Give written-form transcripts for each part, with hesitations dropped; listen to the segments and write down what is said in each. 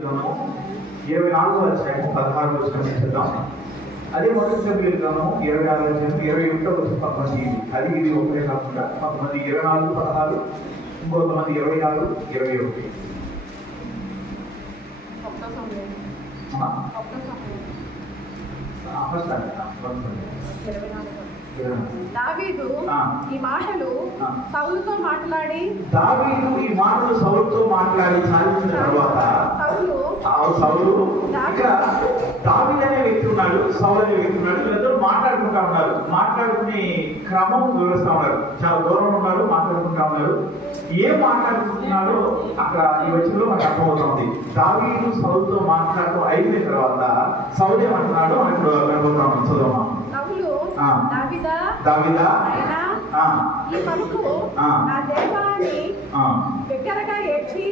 24వ అధ్యాయం 16వ వచనం చూద్దాం. అదే మొదటి సమూయేలు గ్రంథం 26వ అధ్యాయం 21వ వచనం 19. అది ఇది ఒకటే కాకుండా కొంతమంది 24, 16, ఇంకొంతమంది 26, 21. దావీదు ఈ మాటలు సౌలుతో మాట్లాడి సాధించిన తర్వాత సౌలు ఇక్కడ దావీదు అనే వ్యక్తి ఉన్నాడు, సౌలు అనే వ్యక్తి ఉన్నాడు. వీళ్ళిద్దరూ మాట్లాడుకుంటా ఉన్నారు. మాట్లాడుకునే క్రమం వివరిస్తా ఉన్నారు. చాలా దూరం ఉన్నారు, మాట్లాడుకుంటా ఉన్నారు. ఏం మాట్లాడుకుంటున్నాడో అక్కడ ఈ వచనంలో మనకు అర్థమవుతుంది. దావీదు సౌలుతో మాట్లాడుతూ అయిపోయిన తర్వాత సౌలు ఏమంటున్నాడో అక్కడ కనబడుతున్నాం. చదువు. దావీదా ఈ పలుకు నా దేవా అని బిగ్గరగా ఏడ్చి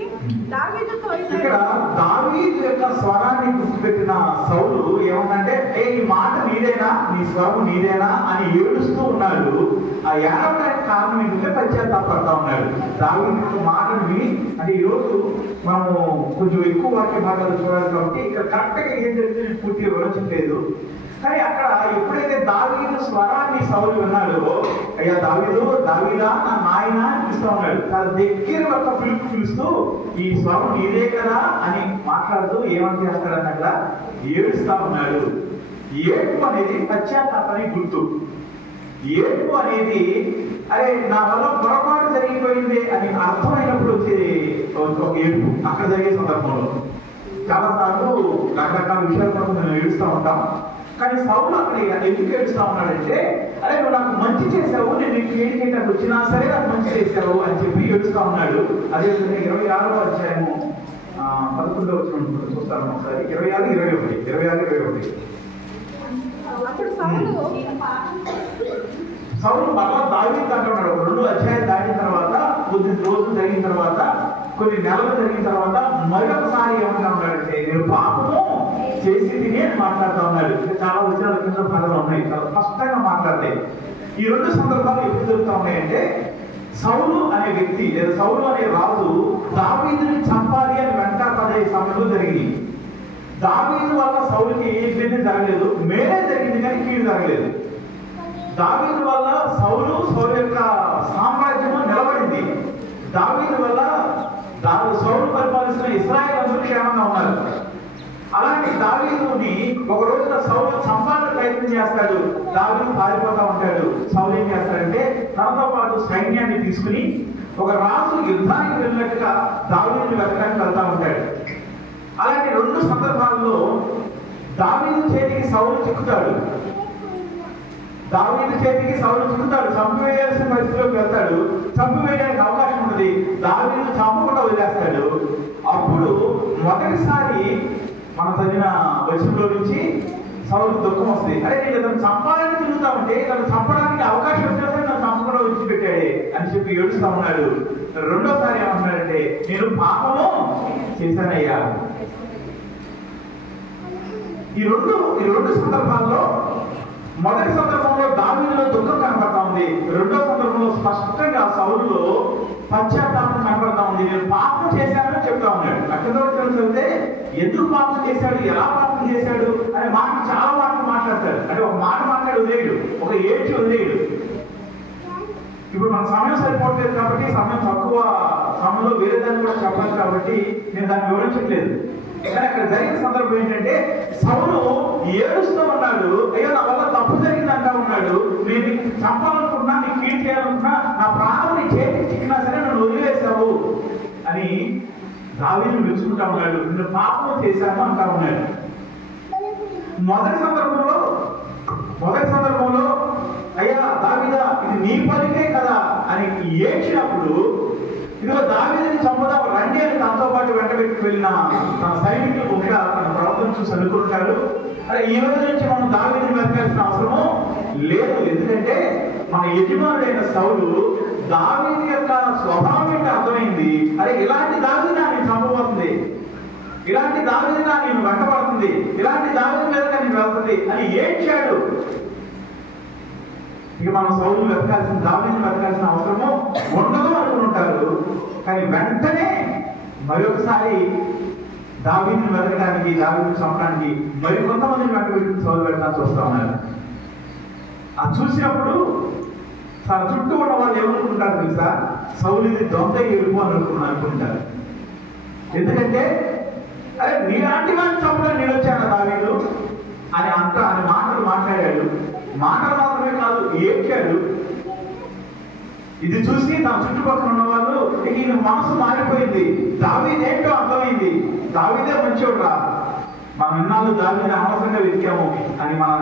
దావీదుతో ఇక్కడ దావీదు యొక్క స్వరాన్ని గుర్తుపెట్టిన సౌలు ఏమంటే ఈ మాట నీదేనా, నీ స్వరం నీదేనా అని ఏడుస్తూ ఉన్నాడు. ఆ ఏడవడానికి కారణం ఏంటంటే పశ్చాత్తాపడతా ఉన్నాడు. దావీదు మాటను విని, అంటే ఈరోజు మనము కొంచెం ఎక్కువ వాక్య భాగాలు చూడాలి కాబట్టి ఇక్కడ కరెక్ట్ గా ఏం జరిగింది పూర్తిగా వివరించలేదు. కానీ అక్కడ ఎప్పుడైతే దావీదు స్వరాన్ని సౌలు విన్నాడో, అయ్యా దావీదా నా నాయన అని పిలుస్తూ ఉన్నాడు. తన దగ్గర ఒక పిలుపు పిలుస్తూ ఈ స్వరం నీదే కదా అని మాట్లాడుతూ ఏమని చేస్తాడని అక్కడ ఏడుస్తా ఉన్నాడు. ఏడుపు అనేది పశ్చాత్తాపానికి గుర్తు. ఏడుపు అనేది అరే నా వల్ల పొరపాటు జరిగిపోయింది అని అర్థమైనప్పుడు వచ్చే ఒక ఏడుపు అక్కడ జరిగే సందర్భంలో. చాలాసార్లు రకరకాల విషయాల కోసం మేము ఏడుస్తూ ఉంటాం. కానీ సౌలు అక్కడ ఎందుకు ఏడుస్తా ఉన్నాడంటే, అరే నువ్వు నాకు మంచి చేసావు, నేను నీకు ఏం చేయడానికి వచ్చినా సరే నాకు మంచి చేసావు అని చెప్పి ఏడుస్తా ఉన్నాడు. అదేవిధంగా 26వ అధ్యాయము 11వ వచనం చూస్తాను ఒకసారి. 26, 21. సౌలు మళ్ళా దావీదు అంటున్నాడు. 2 అధ్యాయం దాటిన తర్వాత, కొద్ది రోజులు జరిగిన తర్వాత, కొన్ని నెలలు జరిగిన తర్వాత మరొకసారి ఏమంటా ఉన్నాడంటే నేను పాపము చేసి తిని అని మాట్లాడుతూ ఉన్నాడు. చాలా విషయాలు కింద భాగాలు ఉన్నాయి, చాలా స్పష్టంగా మాట్లాడతాయి. ఈ 2 సందర్భాలు ఎప్పుడు జరుగుతూ ఉన్నాయంటే, సౌలు అనే వ్యక్తి లేదా సౌలు అనే రాజు దావీదుని చంపాలి అని వెంటపడే సమయంలో జరిగింది. దావీదు వల్ల సౌలుకి ఏ ఇబ్బంది జరగలేదు, మేలే జరిగింది కానీ కీడు జరగలేదు. దావీదు వల్ల సౌలు యొక్క సామ్రాజ్యము నిలబడింది. దావీదు వల్ల సౌలు పరిపాలిస్తున్న ఇశ్రాయేలు అందరూ క్షేమంగా ఉన్నారు. అలాంటి దావీదుని ఒక రోజున సౌలు చంపాలని ప్రయత్నం చేస్తాడు. దావీదు పారిపోతా ఉంటాడు. సౌలు ఏం చేస్తాడంటే తనతో పాటు సైన్యాన్ని తీసుకుని ఒక రాజు యుద్ధానికి వెళ్ళినట్టుగా దావీదుని వెతకడానికి వెళ్తా ఉంటాడు. అలాంటి 2 సందర్భాల్లో దావీదు చేతికి సౌలు చిక్కుతాడు. చంపివేయాల్సిన పరిస్థితిలోకి వెళ్తాడు. చంపివేయడానికి అవకాశం ఉన్నది. దావీదు చంపకుండా వదిలేస్తాడు. అప్పుడు మొదటిసారి మనం చదివిన వచనంలో నుంచి సౌలుకు దుఃఖం వస్తుంది. అరే నేను తను చంపాలని తిరుగుతా ఉంటే తను చంపడానికి అవకాశం వచ్చినా నన్ను చంపకుండా విడిచిపెట్టాడే అని చెప్పి ఏడుస్తా ఉన్నాడు. రెండోసారి ఏమంటున్నాడంటే నేను పాపము చేశానయ్యా. ఈ రెండు సందర్భాల్లో మొదటి సందర్భంలో దావీదులో దుఃఖం కనపడతా ఉంది. రెండో సందర్భంలో స్పష్టంగా సౌలులో పశ్చాత్తాపం కనపడతా ఉంది. నేను పాపం చేశానని చెప్తా ఉన్నాడు. అక్కడ చదివితే ఎందుకు పాపం చేశాడు, ఎలా పాపం చేశాడు అనే మాట చాలా మాటలు మాట్లాడతాడు. అంటే ఒక మాట మాట్లాడి వదిలేయడు, ఒక ఏడ్చి వదిలేయడు. ఇప్పుడు మన సమయం సరిపోవట్లేదు కాబట్టి, సమయం తక్కువ సమయంలో వేరే దాన్ని కూడా చెప్పాలి కాబట్టి నేను దాన్ని వివరించట్లేదు. కానీ అక్కడ జరిగిన సందర్భం ఏంటంటే సౌలు ఏడుస్తూ ఉన్నాడు. అయ్యో నా వల్ల తప్పు జరిగింది అంటా ఉన్నాడు. నేను చంపాలనుకున్నా, నీకు కీడు చేయాలనుకున్నా, నా ప్రాణం నీ చేతికి చిక్కినా సరే నన్ను వదిలివేశావు అని దావీదుని పిలుచుకుంటా ఉన్నాడు. నేను పాపం చేశాను అంటా ఉన్నాడు. మొదటి సందర్భంలో అయ్యా దావీదా ఇది నీ పలికే కదా అని ఏడ్చినప్పుడు, ఇదిగో దావీదుని చంపుదాం రండి అని తనతో పాటు వెంటబెట్టి వెళ్ళిన తన సైనికులు బహుశా తన ప్రవర్తన చూసి అనుకుంటారు, అరే ఈ రోజు నుంచి మనం దావీదుని వెతకాల్సిన అవసరము లేదు. ఎందుకంటే మన యజమానుడైన సౌలు దావీదు యొక్క స్వభావం ఏంటో అర్థమైంది. అరే ఇలాంటి దావీదు నేను చంపబోతుంది, ఇలాంటి దావీదు నేను వెంటబడుతుంది, ఇలాంటి దావీదు మీద నేను వెళ్తుంది అని ఏడ్చాడు. ఇక మనం సౌలుని వెతకాల్సిన, దావీదుని వెతకాల్సిన అవసరము ఉండదు అనుకుంటారు. కానీ వెంటనే మరొకసారి దావీదుని వెతకడానికి, దావీదుని చంపడానికి మరి కొంతమందిని వెంట పెట్టుకుని సౌలు పెట్టడానికి చూస్తా ఉన్నారు. అది చూసినప్పుడు తన చుట్టూ ఉన్న వాళ్ళు ఏమనుకుంటారు తెలుసా? సౌలు ఇది దొంగ ఎరుపు అని అనుకుంటారు. ఎందుకంటే అరే నీలాంటి వాడిని చంపడానికి నేను వచ్చాను దావీదు అని మాటలు మాట్లాడాడు. మాటలు మాత్రమే కాదు, ఏడ్చాడు. ఇది చూసి తన చుట్టుపక్కల ఉన్న వాళ్ళు ఈయన మనసు మారిపోయింది. దావీదేంటో అర్థమైంది. దావీదే మంచోడు రా, మనం ఇన్నాళ్ళు దావీదుని అనవసరంగా వెతికాము అని మన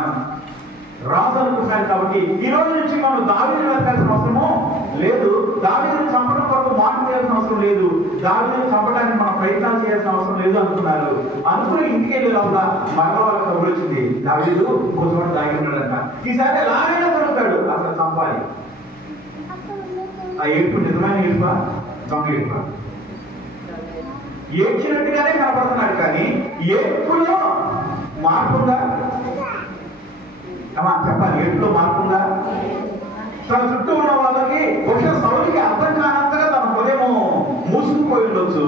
రాజు అనుకుంటాడు. కాబట్టి ఈ రోజు నుంచి మనం దావీదుని వెతకాల్సిన అవసరము లేదు. దావీదుని చంపడం కొరకు మాట చేయాల్సిన అవసరం లేదు. దావీదుని చంపడానికి మనం ప్రయత్నాలు చేయాల్సిన అవసరం లేదు అనుకున్నారు. అనుకుని ఇంటికి వెళ్ళే లోపల మరల వాళ్ళ కబురు వచ్చింది, దావీదు కొంచెం దాగి ఉన్నాడంట. ఈసారి ఎలాగైనా దొరుకుతాడు, అసలు చంపాలి. ఆ ఏడుపు నిజమైన ఏడుపా, దొంగ ఏడుపా? ఏడ్చినట్టుగానే కనపడుతున్నాడు, కానీ ఏడుపులో మార్పుందా? అమ్మా చెప్పాలి, ఏడుపులో మార్పుందా? తన చుట్టూ ఉన్న వాళ్ళకి బహుశా సౌలుకి అర్థం కానంతగా తన హృదయము మూసుకుపోయి ఉండొచ్చు.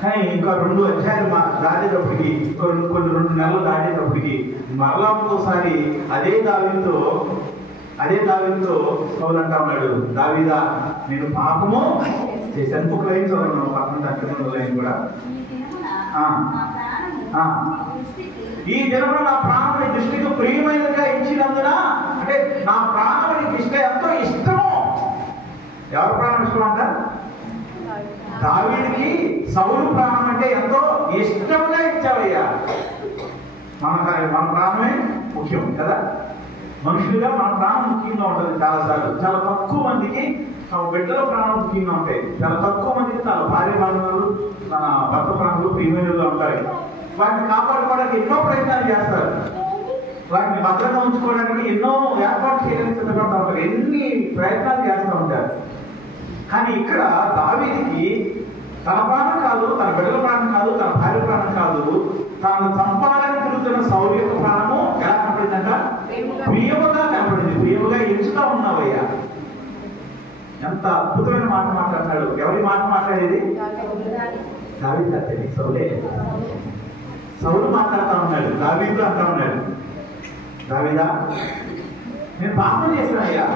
కానీ ఇంకా 2 అధ్యాయాలు దాటేటప్పటికి, కొన్ని 2 నెలలు దాటేటప్పటికి మరలా ఒకసారి అదే దావీదుతో సౌలు అంటా ఉన్నాడు, దావీదా నేను పాపము చేశాను. ఇంకొక లైన్ చదవను, పక్కన తక్కువ లైన్ కూడా. ఈ దినమున నా ప్రాణం నీ దృష్టికి ప్రియమైనదిగా ఇచ్చినందున, అంటే నా ప్రాణం నీకు ఎంతో ఇష్టము. ఎవరి ప్రాణం ఇష్టం అంట? దావీదుకి సౌలు ప్రాణం అంటే ఎంతో ఇష్టంగా ఇచ్చావయ్యా. మన ప్రాణమే ముఖ్యం కదా. మనుషులుగా మన ప్రాణం ముఖ్యంగా ఉంటుంది చాలాసార్లు. చాలా తక్కువ మందికి తమ బిడ్డల ప్రాణం ముఖ్యంగా ఉంటాయి. చాలా తక్కువ మందికి తన భార్య ప్రాణాలు, తన భర్త ప్రాణాలు ప్రియమైనవిగా ఉంటాయి. వాటిని కాపాడుకోవడానికి ఎన్నో ప్రయత్నాలు చేస్తారు. వాటిని భద్రంగా ఉంచుకోవడానికి ఎన్నో ఏర్పాటు చేయడానికి సిద్ధపడతా ఉంటారు. ఎన్ని ప్రయత్నాలు చేస్తూ ఉంటారు. కానీ ఇక్కడ దావీదుకి తన ప్రాణం కాదు, తన బిడ్డల ప్రాణం కాదు, తన భార్య ప్రాణం కాదు, తను చంపాలని తిరుగుతున్న సౌలు యొక్క ప్రాణము ఎలా కనపడిందంట? ప్రియముగా కనపడింది. ప్రియముగా ఎంచుతా ఉన్నావయ్యా. ఎంత అద్భుతమైన మాట మాట్లాడతాడు. ఎవరి మాట మాట్లాడేది? దావీదు కాదు, సౌలే. సౌలు మాట్లాడుతూ ఉన్నాడు, దావీదు అంటా ఉన్నాడు, దావీదా నేను పాపం చేశానయ్యా,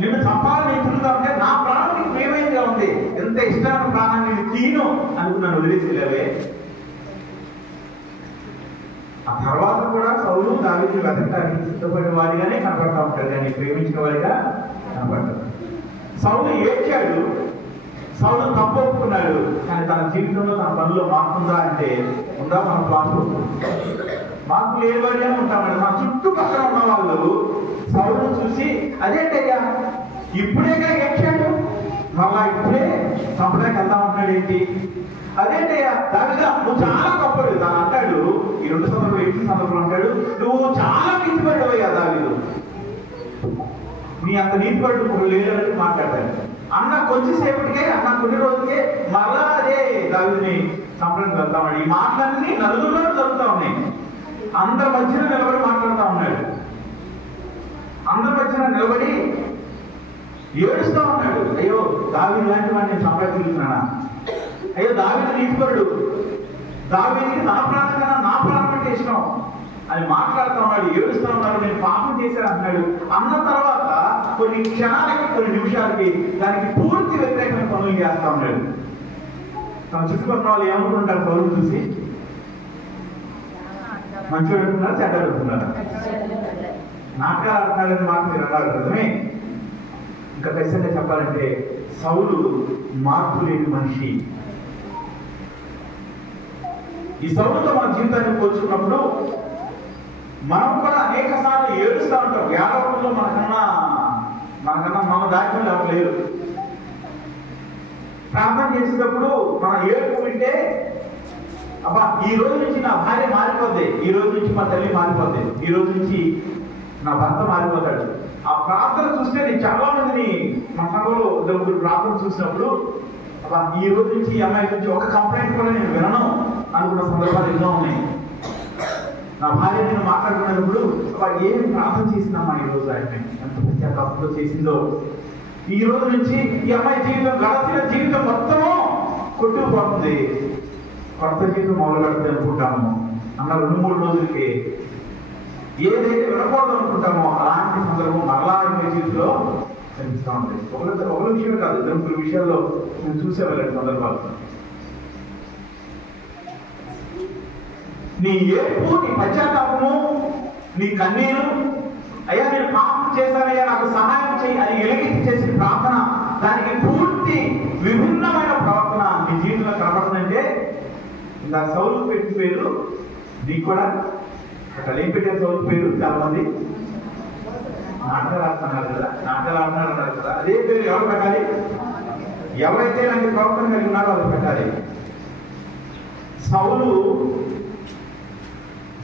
నిన్ను చంపాలని తిరుగుతా ఉంటే నా ప్రాణం నీకు ప్రియమైనదిగా ఉంది, ఎంత ఇష్టమైన ప్రాణాన్ని నేను తీను అనుకున్నాను, వదిలేసేలేవే. ఆ తర్వాత కూడా సౌలు దావీదుని వెతకడానికి సిద్ధపడిన వారిగానే కనపడతా ఉంటాడు, కానీ ప్రేమించిన వారిగా కనపడతాడు. సౌలు ఏడ్చాడు, సౌలు తప్పు ఒప్పుకున్నాడు, కానీ తన జీవితంలో తన పనుల్లో మార్పుందా అంటే ఉందా? మన మార్పు లేని వాడిగానే ఉంటామండి. మన చుట్టుపక్కల ఉన్న వాళ్ళు సౌలును చూసి అదేంటయ్యా ఇప్పుడేగా ఏడ్చాడు, మళ్ళా ఇప్పుడే చంపడానికి వెళ్తా ఉంటాడు ఏంటి? అదేంటయ్యా దావీదా నువ్వు చాలా గొప్పడు తను అంటాడు. ఈ 2 సందర్భాలు 8 సందర్భాలు అంటాడు, నువ్వు చాలా నీతిపడ్డవయ్యా దావీదు, నీ అంత నీతిపడ్డు లేదని మాట్లాడతాడు. అన్న కొంచెంసేపటికే, అన్న కొన్ని రోజులకే మళ్ళా అదే దావీదుని చంపడానికి వెళ్తామని ఈ మాటలన్నీ నలుగురిలో జరుగుతూ ఉన్నాయి. అందరి మధ్యన నిలబడి మాట్లాడుతూ ఉన్నాడు, అందరి మధ్యన నిలబడి ఏడుస్తూ ఉన్నాడు. అయ్యో దావీదు లాంటి వాడిని చంపేస్తున్నానా? అయ్యో దావీదు నీతిపరుడు, దావీదుకి నా ప్రాణం కన్నా నా ప్రాణం అంటే ఇష్టం అని మాట్లాడుతూ ఉన్నాడు, ఏడుస్తూ ఉన్నాడు, నేను పాపం చేశాను అంటున్నాడు. అన్న తర్వాత కొన్ని క్షణాలకి, కొన్ని నిమిషాలకి దానికి పూర్తి వ్యతిరేకమైన పనులు చేస్తా ఉన్నాడు. తన చుట్టుపక్కల వాళ్ళు ఏమనుకుంటారు పనులు చూసి? మంచిగా అడుగుతున్నారు, చెడ్డ అడుగుతున్నారు, నాటకాలు ఆడుతున్నాడని మాట మీరు అన్నారు కదమే. ఇంకా ఖచ్చితంగా చెప్పాలంటే సౌలు మార్పు లేని మనిషి. ఈ సౌలుతో మన జీవితాన్ని పోల్చుకున్నప్పుడు మనం కూడా అనేక సార్లు ఏడుస్తూ ఉంటాం. ఏడవడంలో మనకన్నా మన దాఖలు ఎవరు లేరు. ప్రార్థన చేసేటప్పుడు మన ఏడుపు వింటే అబ్బా ఈ రోజు నుంచి నా భార్య మారిపోద్ది, ఈ రోజు నుంచి మా తల్లి మారిపోద్ది, ఈ రోజు నుంచి నా భర్త మారిపోతాడు. ఆ ప్రార్థన చూస్తే నేను చాలా మందిని మా సంఘంలో ప్రార్థన చూసినప్పుడు అబ్బా ఈ రోజు నుంచి ఈ అమ్మాయి నుంచి ఒక కంప్లైంట్ కూడా నేను వినను అనుకున్న సందర్భాలు ఎన్నో ఉన్నాయి. నా భార్య నేను మాట్లాడుకున్నప్పుడు ఏమి ప్రార్థన చేసిందమ్మా ఈ రోజు ఆయన ఎంత తప్పులో చేసిందో, ఈ రోజు నుంచి ఈ అమ్మాయి జీవితం గడచిన జీవితం మొత్తము కొట్టుకుపోతుంది, కొత్త జీవితం మొదలు పెడతాం అనుకుంటాము అన్న 2-3 రోజులకి ఏదైతే వినకూడదు అనుకుంటామో అలాంటి సందర్భం మరలా మీ జీవితంలో కనిపిస్తూ ఉంటుంది. ఒక విషయం కాదు, 2-3 విషయాల్లో నేను చూసేవాళ్ళండి సందర్భాలు. నీ ఏర్పు, నీ పశ్చాత్తాపము, నీ కన్నీరు, అయ్యా నేను పాపం చేశానయ్యా నాకు సహాయం చేయి అని ఎలుగెత్తి చేసిన ప్రార్థన, దానికి పూర్తి విభిన్నమైన ప్రవర్తన నీ జీవితంలో కనపడుతుందంటే ఇంకా సౌలు పెట్టిన పేరు నీకు కూడా అక్కడ ఏం పెట్టారు? సౌలు పేరు చాలా మంది నాటకాలు ఆడుతున్నారు కదా, నాటకాలు ఆడుతున్నారు అన్నారు కదా, అదే పేరు ఎవరు పెట్టాలి? ఎవరైతే నాకు ప్రవర్తన కలిగి ఉన్నారో వాళ్ళు పెట్టాలి. సౌలు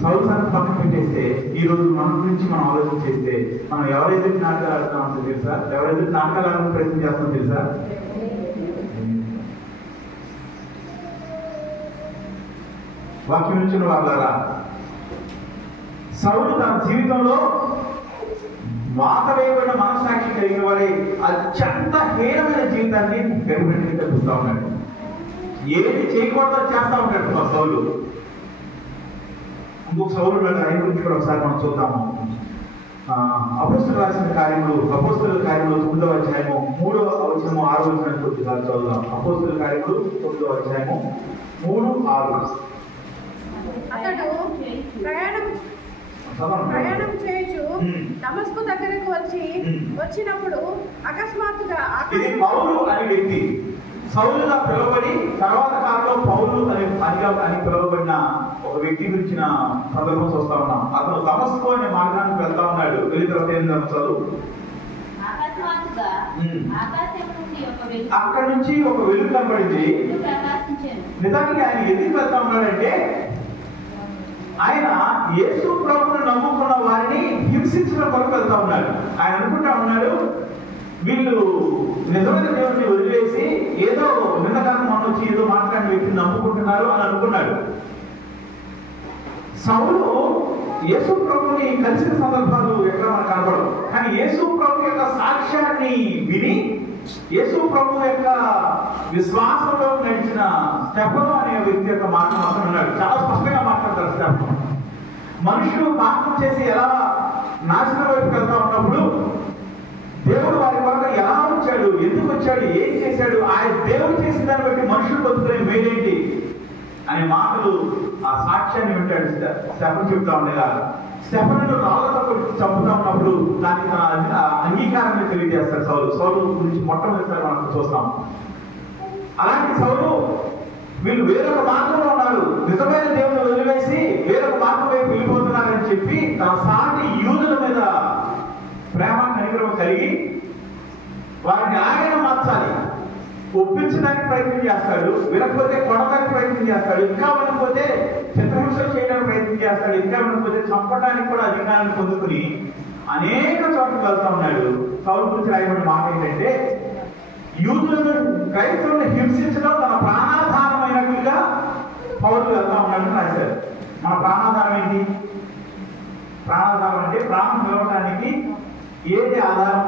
సంగతి పక్కన పెట్టేస్తే ఈ రోజు మన గురించి మనం ఆలోచన చేస్తే మనం ఎవరైతే నాటకాలు ఆడుతున్నామో తెలుసా? ఎవరైతే నాటకాలు ఆడడానికి ప్రయత్నం చేస్తామో తెలుసా? వాక్యం నుంచి వాళ్ళరా సౌలు తన జీవితంలో వాత వేయబడిన మనస్సాక్షి కలిగిన వారి అత్యంత హీనమైన జీవితాన్ని పెరుగుబడి కలుపుతా ఉన్నాడు. ఏది చేయకూడదో చేస్తా ఉంటాడు మా సౌలు. ఇంకొక సౌలు ఆయన గురించి కూడా ఒకసారి మనం చూద్దాము. అపోస్తులు రాసిన కార్యములు, అపోస్తుల కార్యములు 9వ అధ్యాయము 3వ వచనము 6వ వచనాన్ని కొద్దిగా చదువుదాం. అపోస్తుల కార్యములు 9వ అధ్యాయము 3-6. అతడు ప్రయాణం చేయొచ్చు దమస్కు దగ్గరకు వచ్చినప్పుడు అకస్మాత్తుగా ఇది పౌలు అనే వ్యక్తి సౌలుగా పిలువబడి తర్వాత కాలంలో పౌలు అని పిలువబడిన ఒక వ్యక్తి గురించిన సందర్భం చూస్తా ఉన్నాం. అతను దమస్కు అనే మార్గానికి వెళ్తా ఉన్నాడు. వెళ్ళిన తర్వాత ఏం చదువు? అక్కడ నుంచి ఒక వెలుగు కనబడింది. నిజానికి ఆయన ఎందుకు వెళ్తా ఉన్నాడంటే ఆయన యేసు ప్రభువును నమ్ముకున్న వారిని హింసించడం కొరకు వెళ్తా ఉన్నాడు. ఆయన అనుకుంటా ఉన్నాడు వీళ్ళు నిజమైన దేవుడిని వదిలేసి ఏదో నిన్నకాలం మనం వచ్చి ఏదో మాట్లాడిన వ్యక్తిని నమ్ముకుంటున్నారు అని అనుకున్నాడు. సౌలు యేసు ప్రభుని కలిసిన సందర్భాలు ఎక్కడ మనకు కనపడవు. కానీ యేసు ప్రభు యొక్క సాక్ష్యాన్ని విని యేసు ప్రభు యొక్క విశ్వాసంలో నడిచిన స్టెఫను అనే వ్యక్తి యొక్క మాట మాట్లాడుతున్నాడు. చాలా స్పష్టంగా మాట్లాడతారు స్టెఫను. మనుషులు పాపం చేసి ఎలా నాశనం వైపు వెళ్తా ఉన్నప్పుడు దేవుడు వారి కొరకు ఎలా వచ్చాడు, ఎందుకు వచ్చాడు, ఏం చేశాడు, ఆయన దేవుడు చేసిన దాన్ని బట్టి మనుషులు బతుకునే మేలేంటి అనే మాటలు ఆ సాక్ష్యాన్ని వింటాడు స్టెఫను చెప్తా ఉండేలా. స్టెఫను రాళ్ళతో కొట్టి చంపుతా ఉన్నప్పుడు దానికి అంగీకారాన్ని తెలియజేస్తాడు సౌలు గురించి మొట్టమొదటిసారి మనం చూస్తాం. అలాంటి సౌలు వీళ్ళు వేరొక మార్గంలో ఉన్నారు, నిజమైన దేవుని వదిలివేసి వేరొక మార్గం వైపు వెళ్ళిపోతున్నారని చెప్పి తన సాటి యూదుల మీద ప్రేమ కనికరం కలిగి వారిని ఆయన మార్చాలి, ఒప్పించడానికి ప్రయత్నం చేస్తాడు. వినకపోతే కొనడానికి ప్రయత్నం చేస్తాడు, ఇంకా వినకపోతే చిత్రహింసలు చేయడానికి ప్రయత్నం చేస్తాడు, ఇంకా వినకపోతే చంపడానికి కూడా అధికారాన్ని పొందుకుని అనేక చోట్లకు వెళ్తా ఉన్నాడు. సౌలు గురించి రాయబడిన మాట ఏంటంటే యూదులను క్రైస్తవులను హింసించడం తన ప్రాణాధారమైనట్టుగా పౌరులు వెళ్తా ఉన్నాడని రాశారు. మన ప్రాణాధారం ఏంటి? ప్రాణాధారం అంటే ప్రాణం నిలవడానికి ఏది ఆధారం?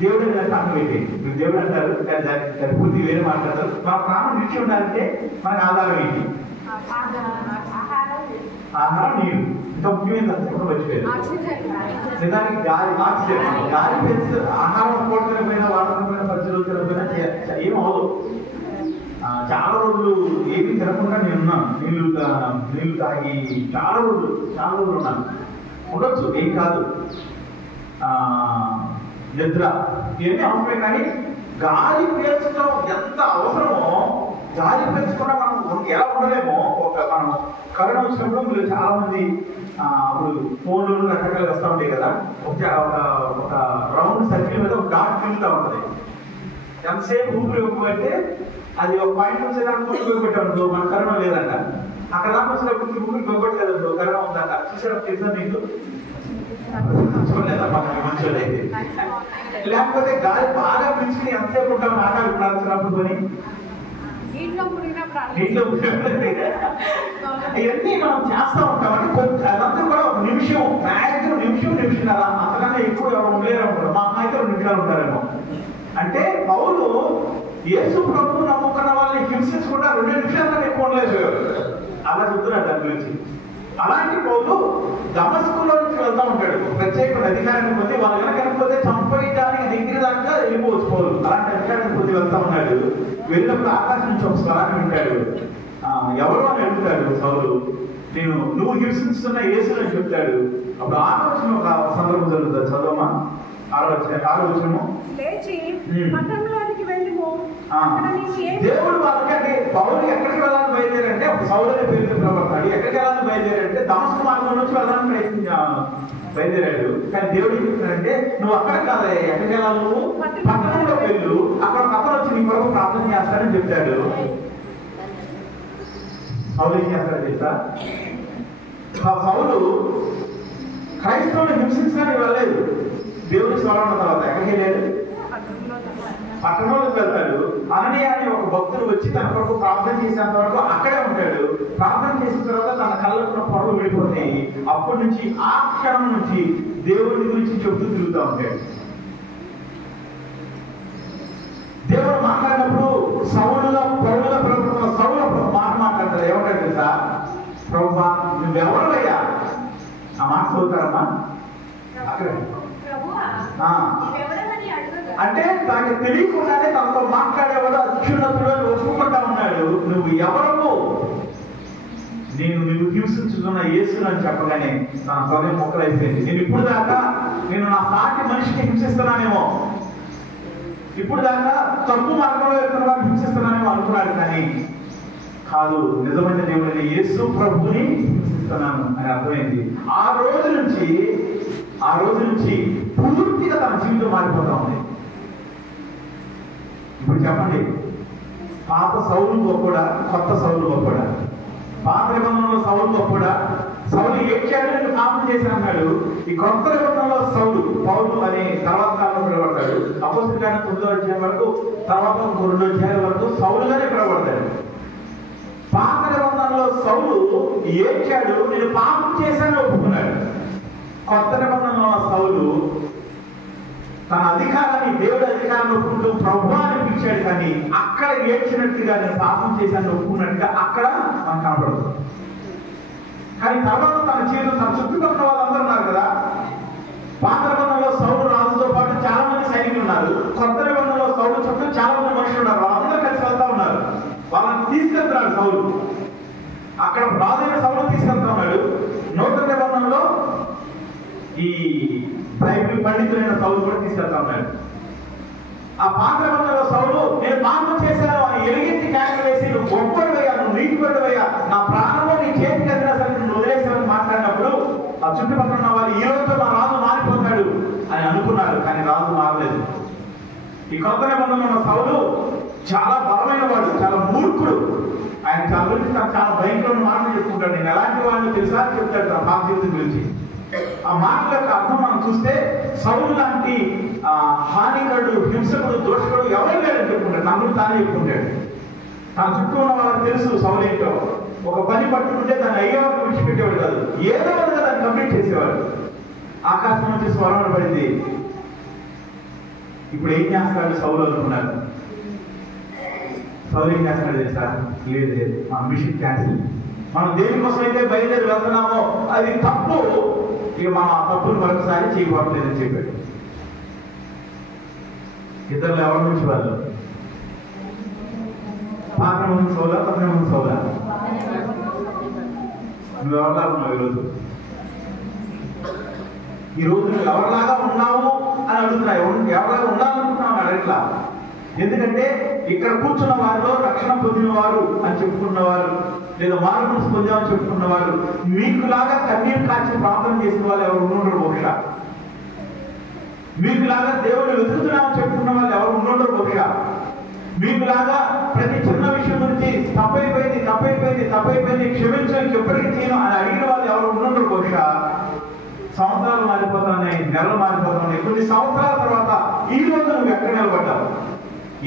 దేవుడు పక్కన పెట్టేది. మీరు దేవుడు అంటారు, దాని పూర్తి వేరే మాట్లాడతారు. మన ప్రాణం నిలిచి ఉండాలంటే మనకు ఆధారం ఏంటి? ఆహారం, నీరు. ఇంకా ముఖ్యమైన మర్చిపోయారు. నిజానికి గాలి, ఆక్సిజన్. గాలి పెంచు ఆహారం పోవడం వాడకపోయినా 10 రోజులు తినకపోయినా ఏం అవ్వదు. చాలా రోజులు ఏమి తినకుండా నేనున్నాను. నీళ్లు తాగి చాలా రోజులు ఉన్నాను. ఉండొచ్చు, ఏం కాదు. నిద్ర ఇవన్నీ అవసరమే. కానీ గాలి పీల్చడం ఎంత అవసరమో గాలి పీల్చకుండా మనం ఎలా ఉండలేమో. మనం కరోనా వచ్చినప్పుడు మీరు చాలా మంది అప్పుడు ఫోన్లు రకరకాలు వస్తూ ఉంటాయి కదా, ఒక రౌండ్ సర్కిల్ మీద ఒక డాట్ తిరుగుతూ ఉంటుంది. ఎంతసేపు ఊపిరి ఇవ్వకపోతే అది ఒక పాయింట్ వచ్చేదాకా ఊపిరి పెట్టాడు. మన కరోనా లేదంట. అక్కడ దాకా వచ్చినప్పుడు ఊపిరి ఇవ్వట్లేదు, కరోనా ఉందంట. చూసారా? తెలుసా మీకు? చూడలేదా? మంచోళ్ళైతే. లేకపోతే గాలి బాగా పిలుచుకుని ఎంతసేపు ఉంటాం ఆటాడుకున్నాల్సినప్పుడు కొని ఇవన్నీ మనం చేస్తూ ఉంటాం. అంటే అదంతా కూడా ఒక నిమిషం, మ్యాక్సిమం నిమిషంన్నర, అంతకన్నా ఎక్కువ ఎవరు ఉండలేరు అనుకుంటారు. మా అయితే 2 నిమిషాలు ఉంటారేమో. అంటే పౌలు యేసు ప్రభువు నమ్ముకున్న వాళ్ళని హింసించకుండా 2 నిమిషాల ఎక్కువ ఉండలేదు. అలా చెప్తున్నాడు దాని గురించి. అలాంటి పౌలు దమస్కులో నుంచి వెళ్తా ఉంటాడు. ప్రత్యేక అధికారాన్ని పొంది వాళ్ళు కనుకపోతే చంపేయడానికి దగ్గర దాకా వెళ్ళిపోవచ్చు పౌలు. అలాంటి అధికారాన్ని పొంది వెళ్తా ఉన్నాడు. వెళ్ళినప్పుడు ఆకాశం నుంచి ఒక స్వరాన్ని వింటాడు. ఎవరు అని అడుగుతాడు సౌలు. నువ్వు హింసిస్తున్న యేసు అని చెప్తాడు. అప్పుడు ఆలోచన ఒక సందర్భం జరుగుతుంది. చదవమా ఆలోచనము. దేవుడు వాళ్ళకంటే పౌలు ఎక్కడికి వెళ్ళాలని బయలుదేరంటే అప్పుడు సౌలునే పేరుతో పిలవబడతాడు. ఎక్కడికి వెళ్ళాలని బయలుదేరంటే దమస్కు మార్గం నుంచి వెళ్ళాలని బయలుదేరాడు. కానీ దేవుడు ఏం చెప్తున్నాడంటే నువ్వు అక్కడ కాదే, ఎక్కడికి వెళ్ళాలి, నువ్వు పట్టణంలో వెళ్ళు, అక్కడ అక్కడ వచ్చి నీ కొరకు ప్రార్థన చేస్తాడని చెప్తాడు. పౌలు ఏం చేస్తాడు తెలుసా? పౌలు క్రైస్తవుని హింసించడానికి వెళ్ళలేదు. దేవుని స్వరం తర్వాత ఎక్కడికి వెళ్ళాడు? పట్టణంలోకి వెళ్తాడు. అననీయ అనే ఒక భక్తుడు వచ్చి తన కొరకు ప్రార్థన చేసేంత వరకు అక్కడే ఉంటాడు. ప్రార్థన చేసిన తర్వాత తన కళ్ళకున్న పొరలు విడిపోతాయి. అప్పటి నుంచి ఆ క్షణం నుంచి దేవుడి గురించి చెబుతూ తిరుగుతూ ఉంటాడు. దేవుడు మాట్లాడినప్పుడు పౌరుల ప్రభుత్వం సౌల మాట మాట్లాడతారు. ఏమంటాడు తెలుసా? ప్రభువా నువ్వెవరువయ్యా? ఆ మాట చదువుతారమ్మా అక్కడ. అంటే తనకు తెలియకుండానే తనతో మాట్లాడేవాడు అత్యున్నతుడు అని ఒప్పుకుంటా ఉన్నాడు. నువ్వు ఎవరు? నువ్వు హింసించుకున్న యేసును అని చెప్పగానే తన హృదయం మొక్కలైపోయింది. ఇప్పుడు దాకా నేను నా సాటి మనిషిని హింసిస్తున్నానేమో, ఇప్పుడు దాకా తప్పు మార్గంలో వెళ్తున్న వారిని హింసిస్తున్నానేమో అనుకున్నాడు. కానీ కాదు, నిజమైన దేవుడిని యేసు ప్రభుని హింసిస్తున్నాను అని అర్థమైంది. ఆ రోజు నుంచి పూర్తిగా తన జీవితం మారిపోతా ఉంది. ఇప్పుడు చెప్పండి, పాత సౌలు గొప్పడా, కొత్త సౌలు గొప్పడా? పాత నిబంధనలో సౌలు గొప్పడా? సౌలు ఏడ్చాడు, నేను పాపం చేశాను అన్నాడు. ఈ కొత్త నిబంధనలో సౌలు, పౌలు అనే తర్వాత కాలంలో పిలవడతాడు. అపోస్తలుల కార్యం 9వ అధ్యాయం వరకు, తర్వాత 2 అధ్యాయాల వరకు సౌలుగానే పిలవడతాడు. పాత నిబంధనలో సౌలు ఏడ్చాడు, నేను పాపం చేశాను ఒప్పుకున్నాడు. కొత్త నిబంధనలో సౌలు తన అధికారాన్ని, దేవుడి అధికారాన్ని ఒప్పుకుంటూ ప్రభువా అని పిలిచాడు. కానీ అక్కడ ఏడ్చినట్టుగా నేను పాపం చేశాను ఒప్పుకున్నట్టుగా అక్కడ మనకు కనపడుతుంది. కానీ తర్వాత తన జీవితం, తన చుట్టుపక్కల వాళ్ళందరూ ఉన్నారు కదా. పాత నిబంధనలో సౌలు రాజుతో పాటు చాలా మంది సైనికులు ఉన్నారు. కొత్త నిబంధనలో సౌలు చుట్టూ చాలా మంది మనుషులు ఉన్నారు. వాళ్ళందరూ కలిసి వెళ్తా ఉన్నారు. వాళ్ళని తీసుకెళ్తున్నాడు సౌలు. అక్కడ రాజైన సౌలు తీసుకెళ్తా ఉన్నాడు. నూతన నిబంధనలో ఈ బైబిల్ పండితులైన సౌలు కూడా తీసుకెళ్తా ఉన్నాడు. ఆ పాత నిబంధనలో సౌలు నేను పాపం చేశాను అని ఎలుగెత్తి కేకలు వేసి, నువ్వు గొప్పడివయ్యా, నువ్వు నీతిపడివయ్యా, నా ప్రాణంలో నీ చేతికి అందినా సరే నువ్వు వదిలేసావని మాట్లాడినప్పుడు ఆ చుట్టుపక్కల ఉన్న వాళ్ళు ఈ రోజుతో మా రాజు మారిపోతాడు అని అనుకున్నారు. కానీ రాజు మారలేదు. ఈ కొత్త నిబంధనలో సౌలు చాలా బలమైన వాడు, చాలా మూర్ఖుడు. ఆయన చాలా గురించి చాలా భయంకరమైన మాటలు చెప్పుకుంటాడు. నేను ఎలాంటి వాడిని తెలుసా చెప్తాడు తన పాత జీవితం గురించి. ఆ మాటల యొక్క అర్థం మనం చూస్తే సౌలు లాంటి హానికరుడు, హింసకుడు, దోషకుడు ఎవరు లేదని చెప్పుకుంటాడు. నన్ను తానే చెప్పుకుంటాడు. తన చుట్టూ ఉన్న వాళ్ళకి తెలుసు సౌలు ఏంటో. ఒక పని పట్టుకుంటే దాన్ని అయ్యేవారు విడిచిపెట్టేవాడు కాదు, ఏదో విధంగా దాన్ని కంప్లీట్ చేసేవాడు. ఆకాశం నుంచి స్వరం పడింది. ఇప్పుడు ఏం చేస్తాడు సౌలు అనుకున్నారు. సౌలు ఏం చేస్తాడు తెలుసా? లేదు, మా మిషన్ క్యాన్సిల్. మనం దేనికోసం అయితే బయలుదేరి వెళ్తున్నామో అది తప్పు, ఇక మనం ఆ తప్పును మరొకసారి చేయకూడలేదని చెప్పాడు. ఇద్దరు ఎవరి నుంచి వాళ్ళు? పాత నిబంధన సౌలా, కొత్త నిబంధన సౌలా? నువ్వు ఎవరిలాగా ఉన్నావు ఈరోజు? నువ్వు ఎవరిలాగా ఉన్నావు అని అడుగుతున్నావు. ఎవరిలాగా ఉండాలనుకుంటున్నావు అడగట్లా. ఎందుకంటే ఇక్కడ కూర్చున్న వారిలో రక్షణ పొందిన వారు అని చెప్పుకున్నవారు, లేదా మార్పును పొందామని చెప్పుకున్నవారు, మీకులాగా కన్నీరు కాచి ప్రార్థన చేసిన వాళ్ళు ఎవరు ఉండరు. బహుశా మీకులాగా దేవుడు వెతుకుతున్నామని చెప్పుకున్న వాళ్ళు ఎవరు ఉండరు. బహుశా మీకులాగా ప్రతి చిన్న విషయం గురించి తప్పైపోయింది క్షమించని ఎప్పటికీ చేయను అని అడిగిన వాళ్ళు ఎవరు ఉండరు. బహుశా సంవత్సరాలు మారిపోతున్నాయి, నెలలు మారిపోతున్నాయి. కొన్ని సంవత్సరాల తర్వాత ఈ రోజు నువ్వు ఎక్కడ నిలబడ్డావు?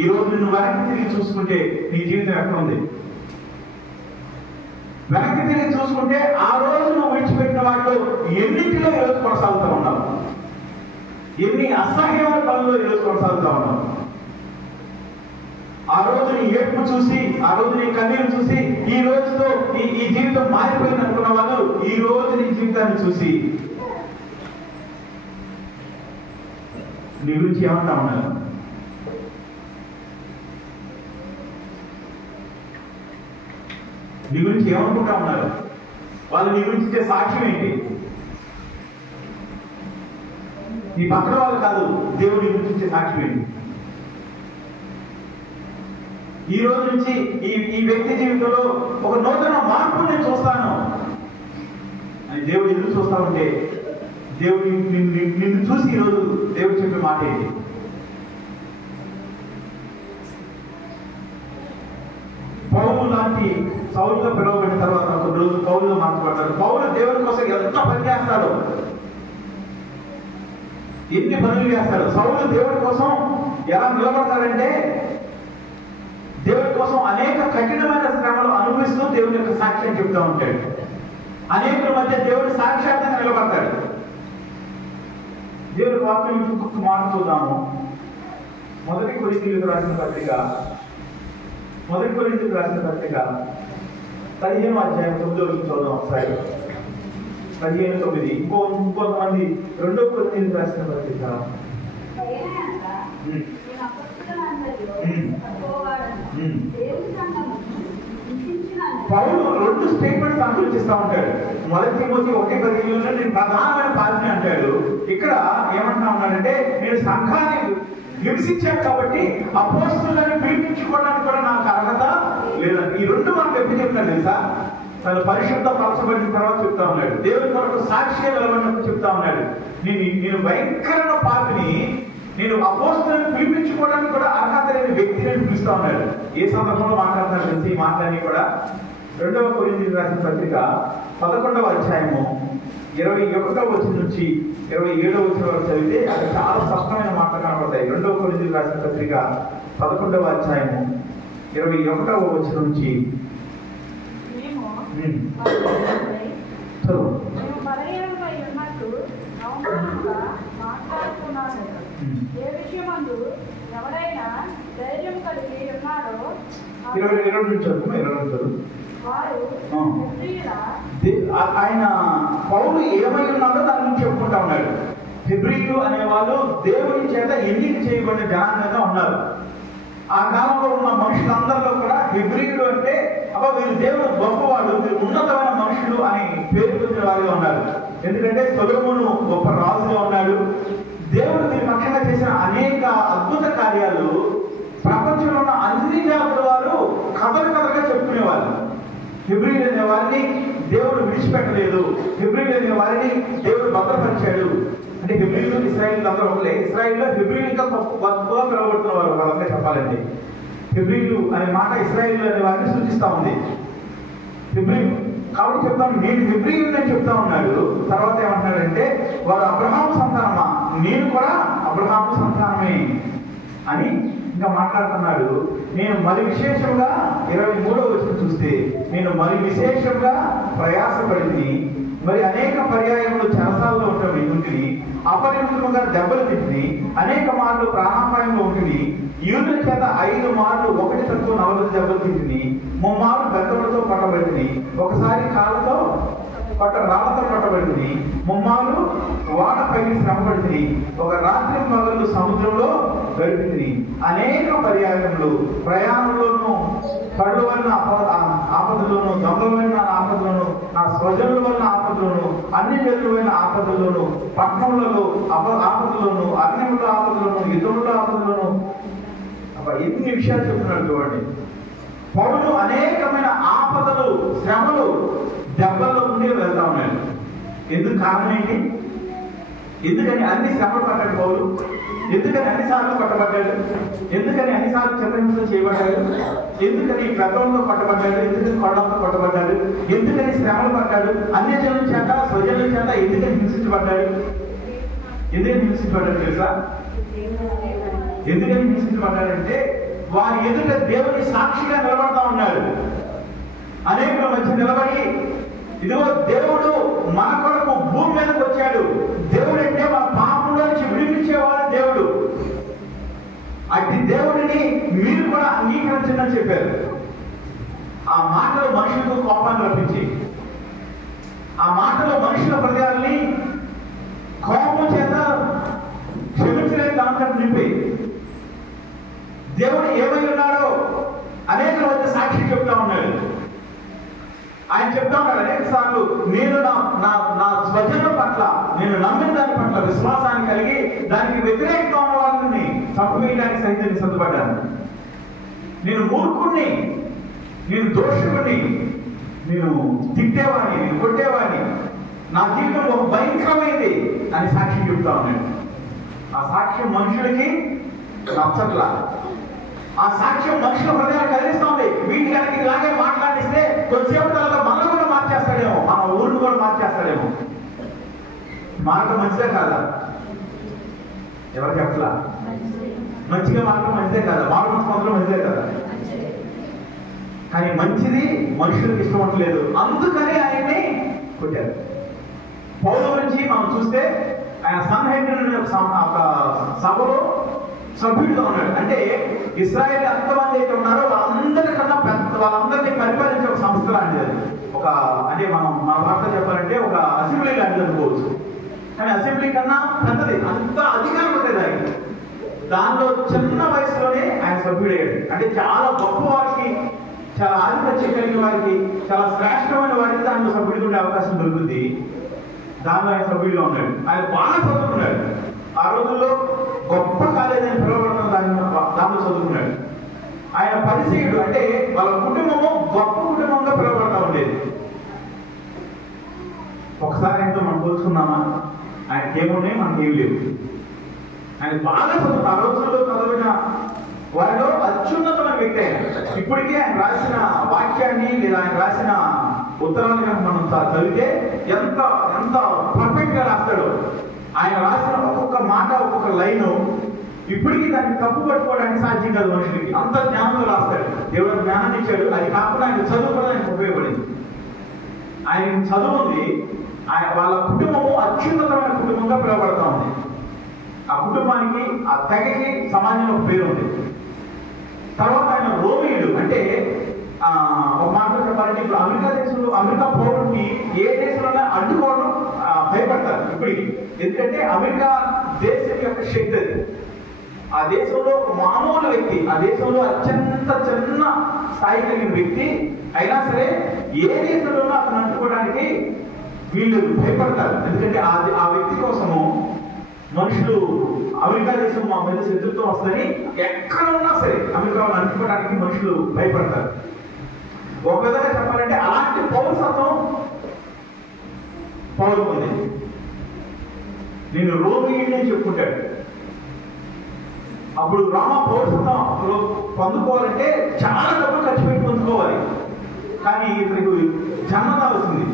ఈ రోజు నువ్వు వెనక్కి తిరిగి చూసుకుంటే నీ జీవితం ఎక్కడ ఉంది? వెనక్కి తిరిగి చూసుకుంటే ఆ రోజు నువ్వు విడిచిపెట్టిన వాటిలో ఎన్నింటిలో ఈరోజు కొనసాగుతూ ఉన్నావు? ఎన్ని అసహ్యమైన పనులు ఈరోజు కొనసాగుతూ ఉన్నావు? ఆ రోజు నీ ఏడుపు చూసి, ఆ రోజు నీ కన్నీరు చూసి, ఈ రోజుతో ఈ జీవితం మారిపోయింది అనుకున్న వాళ్ళు ఈ రోజు నీ జీవితాన్ని చూసి నీ గురించి ఏమంటా ఉన్నారు? నీ గురించి ఏమనుకుంటా ఉన్నారు? వాళ్ళు నీ గురించి ఇచ్చే సాక్ష్యం ఏంటి? నీ పక్కన వాళ్ళు కాదు, దేవుడి గురించి ఇచ్చే సాక్ష్యం ఏంటి? ఈ రోజు నుంచి ఈ వ్యక్తి జీవితంలో ఒక నూతన మార్పు నేను చూస్తాను అని దేవుడు ఎందుకు చూస్తా ఉంటే, దేవుడు నిన్ను చూసి ఈరోజు దేవుడు చెప్పే మాట ఏంటి? పౌలు లాంటి సౌలుగా పిలువబడిన తర్వాత ఒక రోజు పౌలుగా మార్చబడతాడు. పౌలు దేవుడి కోసం ఎంత పని చేస్తాడో, ఎన్ని పనులు చేస్తాడు. సౌలు దేవుడి కోసం ఎలా నిలబడతాడంటే, దేవుడి కోసం అనేక కఠినమైన శ్రమలు అనుభవిస్తూ దేవుడి యొక్క సాక్ష్యం చెప్తూ ఉంటాడు. అనేకుల మధ్య దేవుడి సాక్షాత్తంగా నిలబడతాడు. దేవుడి వాక్యం ఇంకొక మాట చూద్దాము. మొదటి కొరింథీయులకు రాసిన పత్రిక 15వ అధ్యాయం 9వ వచనం చూద్దాం ఒకసారి. 15:9. ఇంకొంతమంది 2వ కొరింథీయులకు రాసిన పత్రిక పౌలు 2 స్టేట్మెంట్స్ అనుసరిస్తా ఉంటాడు. మొదటి తిమోతి 1:15 నేను ప్రధానమైన పాత్రని అంటాడు. ఇక్కడ ఏమంటున్నా ఉన్నాడంటే, నేను సంఘాన్ని హింసించాను కాబట్టి అపోస్తలులను పిలిపించుకోవడానికి కూడా నాకు అర్హత లేదని. ఈ 2 మనకు ఎప్పుడు చెప్తాడు తెలుసా? తను పరిశుద్ధ పరచబడిన తర్వాత చెప్తా ఉన్నాడు. దేవుని కొరకు సాక్షిగా నిలబడినప్పుడు చెప్తా ఉన్నాడు, నేను భయంకరమైన పాపిని, నేను అపోస్తలులను పిలిపించుకోవడానికి కూడా అర్హత లేని వ్యక్తిని పిలుస్తా ఉన్నాడు. ఏ సందర్భంలో మాట్లాడుతున్నాడు తెలిసి ఈ మాటలన్నీ కూడా 2వ కొరింథీయులకు రాసిన పత్రిక 11వ అధ్యాయము 21వ వచనం నుంచి 27వ వచనం వరకు చదివితే అక్కడ చాలా స్పష్టమైన మాటలు కనపడతాయి. 2వ కొరింథీయులకు రాసిన పత్రిక 11వ అధ్యాయము 21వ వచనం నుంచి ఏ విషయమందు ఎవరైనా ధైర్యం కలిగి ఉన్నారో 22 నుంచి చదువు. ఆయన పౌలు ఏమై ఉన్నాడో దాని నుంచి చెప్పుకుంటా ఉన్నాడు. హెబ్రీయులు అనేవాళ్ళు దేవుని చేత ఎన్నిక చేయబడిన జనాంగంగా ఉన్నారు. ఆ కాలంలో ఉన్న మనుషులందరిలో కూడా హెబ్రీయులు అంటే వీళ్ళు దేవుడు గొప్పవాళ్ళు, వీళ్ళు ఉన్నతమైన మనుషులు అని పేరు పొందిన వారిగా ఉన్నారు. ఎందుకంటే సొలొమోను గొప్ప రాజుగా ఉన్నాడు. దేవుడు వీరి పక్షంగా చేసిన అనేక అద్భుత కార్యాలు ప్రపంచంలో ఉన్న అన్ని జాతుల వారు కథలుగా చెప్పుకునేవాళ్ళు. హెబ్రీయులు అనే వారిని దేవుడు విడిచిపెట్టలేదు, హెబ్రీయులు అనే వారిని దేవుడు భద్రపరిచాడు. అంటే హెబ్రీయులు ఇశ్రాయేలు అందరూ ఒకలే. ఇశ్రాయేల్లో హెబ్రీయులు ఇంకా గొప్పగా పిలవబడుతున్న వారు వాళ్ళంటే చెప్పాలండి. హెబ్రీయులు అనే మాట ఇశ్రాయేలు అనే వారిని సూచిస్తా ఉంది. హెబ్రీయులు కాబట్టి చెప్తాను, నేను హెబ్రీయులు అని చెప్తా ఉన్నాడు. తర్వాత ఏమంటున్నాడంటే, వారు అబ్రహాము సంతానమా, నేను కూడా అబ్రహాము సంతానమే అని ఇంకా మాట్లాడుతున్నాడు. నేను మరి విశేషంగా 23వ వచనం చూస్తే, నేను మరి విశేషంగా ప్రయాసపడింది, మరి అనేక పర్యాయములు చెరసాలలో ఉంటుంది, అపరిమితముగా దెబ్బలు తింటుంది, అనేక మార్లు ప్రాణాపాయంలో ఉంటుంది, యూదుల చేత 5 మార్లు 1 తక్కువ 40 దెబ్బలు తింటుంది, 3 మార్లు బెత్తములతో పట్టబడింది, ఒకసారి కాళ్ళతో రాళ్లతో పట్టబడింది, 3 మార్లు వాన పైకి శ్రమపడింది, ఒక రాత్రి పగళ్ళు సముద్రంలో గడిపింది, అనేక పర్యాయములు ప్రయాణంలోనూ, కళ్ళ వలన ఆపదలోను, దొంగల వలన ఆపదలోను, నా స్వజనుల వలన ఆపదలోను, అన్ని జనులైన ఆపదలోను, పట్టణములలో ఆపదలోను, అరణ్యముల ఆపదలోను, యుద్ధముల ఆపదలోను, ఎన్ని విషయాలు చెప్తున్నాడు చూడండి. పౌలు అనేకమైన ఆపదలు, శ్రమలు, దెబ్బల్లో ఉండే వెళ్తా ఉన్నాడు. ఎందుకు కారణం ఏంటి? ఎందుకని అన్ని శ్రమలు పడ్డాడు పౌలు? ఎందుకని అన్నిసార్లు పట్టబడ్డాడు? ఎందుకని అన్నిసార్లు చిత్రహింసలు చేయబడ్డాడు? ఎందుకని పెద్దలతో పట్టబడ్డాడు? ఎందుకని కొడలతో పట్టబడ్డాడు? ఎందుకని శ్రమలు పడ్డాడు? అన్ని జనుల చేత, స్వజనుల చేత ఎందుకని హింసించబడ్డాడు? ఎందుకని హింసించబడ్డాడు తెలుసా? ఎందుకని హింసించబడ్డాడంటే, వారి ఎదుట దేవుని సాక్షిగా నిలబడతా ఉన్నాడు. అనేకుల మధ్య నిలబడి, ఇదిగో దేవుడు మన కొరకు భూమి మీదకి వచ్చాడు, దేవుడు అంటే మన పాపంలో నుంచి విడిపించేవాడు దేవుడు, అట్టి దేవుడిని మీరు కూడా అంగీకరించాలి. క్షమించండి చెప్పారు. ఆ మాటలు మనుషులకు కోపాన్ని రప్పించి, ఆ మాటలు మనుషుల హృదయాల్ని కోపం చేత క్షమించలేని దాంట్లో నింపి, దేవుడు ఏమై ఉన్నాడో అనేక మంది సాక్షి చెప్తా ఉన్నాడు. ఆయన చెప్తా ఉన్నాడు అనేక సార్లు, నేను నా స్వజనం పట్ల, నేను నమ్మిన దాని పట్ల విశ్వాసాన్ని కలిగి దానికి వ్యతిరేకంగా ఉన్న వాళ్ళని చంపవేయడానికి సైతం సిద్ధపడ్డాను. నేను మూర్ఖుణ్ణి, నేను దోషుడిని, నేను తిట్టేవాడిని, నేను కొట్టేవాడిని, నా జీవితం ఒక భయంకరమైంది అని సాక్ష్యం చెప్తా ఉన్నాడు. ఆ సాక్ష్యం మనుషులకి నచ్చట్లా. ఆ సాక్ష్యం మనుషుల హృదయాలు కలిగిస్తూ ఉంది. వీటి కనుక ఇలాగే మాట్లాడిస్తే కొద్దిసేపు తర్వాత మనల్ని కూడా మార్చేస్తాడేమో, మన ఊరిని కూడా మార్చేస్తాడేమో. మార్గం మంచిదే కాదా? ఎవరు చెప్పలా? మంచిగా మార్గం మంచిదే కాదా? మార్గం మాత్రం మంచిదే కదా. కానీ మంచిది మనుషులకు ఇష్టపడలేదు, అందుకని ఆయన్ని కొట్టారు. పౌలు గురించి మనం చూస్తే ఆయన సన్హెడ్రిన్ ఒక సభలో సభ్యుడిగా ఉన్నాడు. అంటే ఇశ్రాయేల్ ఎంతమంది అయితే ఉన్నారో వాళ్ళందరికన్నా పెద్ద, వాళ్ళందరినీ పరిపాలించే ఒక సంస్థ లాంటిది. ఒక అంటే మన భాషలో చెప్పాలంటే ఒక అసెంబ్లీ లాంటిది అనుకోవచ్చు. కానీ అసెంబ్లీ కన్నా పెద్దది, అంత అధికారం ఉండేది ఆయన. దానిలో చిన్న వయసులోనే ఆయన సభ్యుడయ్యాడు. అంటే చాలా గొప్ప వారికి, చాలా ఆధిపత్యం కలిగిన వారికి, చాలా శ్రేష్టమైన వారికి దాంట్లో సభ్యుడిగా ఉండే అవకాశం దొరుకుతుంది. దానిలో ఆయన సభ్యుడిగా ఉన్నాడు. ఆయన బాగా చదువుకున్నాడు. ఆ రోజుల్లో గొప్ప కాలేజీ అని పిలువబడుతున్న దాంట్లో చదువుకున్నాడు. ఆయన పరిచయుడు, అంటే వాళ్ళ కుటుంబము గొప్ప కుటుంబంగా పిలువబడతా ఉండేది. ఒకసారి ఆయనతో మనం పోల్చుకున్నామా? ఆయనకి ఏమున్నాయి, మనకి ఏమి లేవు. ఆయన బాగా చదువు, ఆ రోజుల్లో చదివిన వారిలో అత్యున్నతమైన వ్యక్తి ఆయన. ఇప్పటికే ఆయన రాసిన వాక్యాన్ని లేదా ఆయన రాసిన ఉత్తరాన్ని కనుక మనం చదివితే ఎంత ఎంత పర్ఫెక్ట్ గా రాస్తాడు. ఆయన రాసిన ఒక్కొక్క మాట, ఒక్కొక్క లైను ఇప్పటికీ దాన్ని తప్పు పట్టుకోవడానికి సాధ్యం కాదు మనుషులకి. అంత జ్ఞానంలో రాస్తాడు. దేవుడు జ్ఞానాన్ని ఇచ్చాడు. అది కాకుండా ఆయన చదువు కూడా ఆయనకు ఉపయోగపడింది. ఆయన చదువు ఉంది. ఆయన వాళ్ళ కుటుంబము అత్యున్నతమైన కుటుంబంగా పిలువబడతా ఉంది. ఆ కుటుంబానికి, ఆ తెగకి సమాజంలో ఒక పేరు ఉంది. తర్వాత ఆయన రోమియుడు, అంటే ఒక మాటలో చెప్పాలంటే ఇప్పుడు అమెరికా దేశంలో, అమెరికా పౌరుడిని ఏ దేశంలో అడ్డుకోవడం భయపడతారు ఇప్పటికి. ఎందుకంటే అమెరికా దేశం యొక్క శక్తి అది. ఆ దేశంలో ఒక మామూలు వ్యక్తి, ఆ దేశంలో అత్యంత చిన్న స్థాయి కలిగిన వ్యక్తి అయినా సరే ఏ దేశంలోనూ అతను అంటుకోవడానికి వీళ్ళు భయపడతారు. ఎందుకంటే ఆ వ్యక్తి కోసము మనుషులు, అమెరికా దేశం మా మీద శత్రుత్వం వస్తుందని ఎక్కడ ఉన్నా సరే అమెరికాలో అంటుకోవడానికి మనుషులు భయపడతారు. ఒక విధంగా చెప్పాలంటే అలాంటి పౌరసత్వం పౌరుకు ఉంది. నేను రోమియుడిని అని చెప్పుకుంటాడు. అప్పుడు రామ పౌరసత్వం పొందుకోవాలంటే చాలా డబ్బులు ఖర్చు పెట్టి పొందుకోవాలి. కానీ ఇతనికి జన్మత వస్తుంది.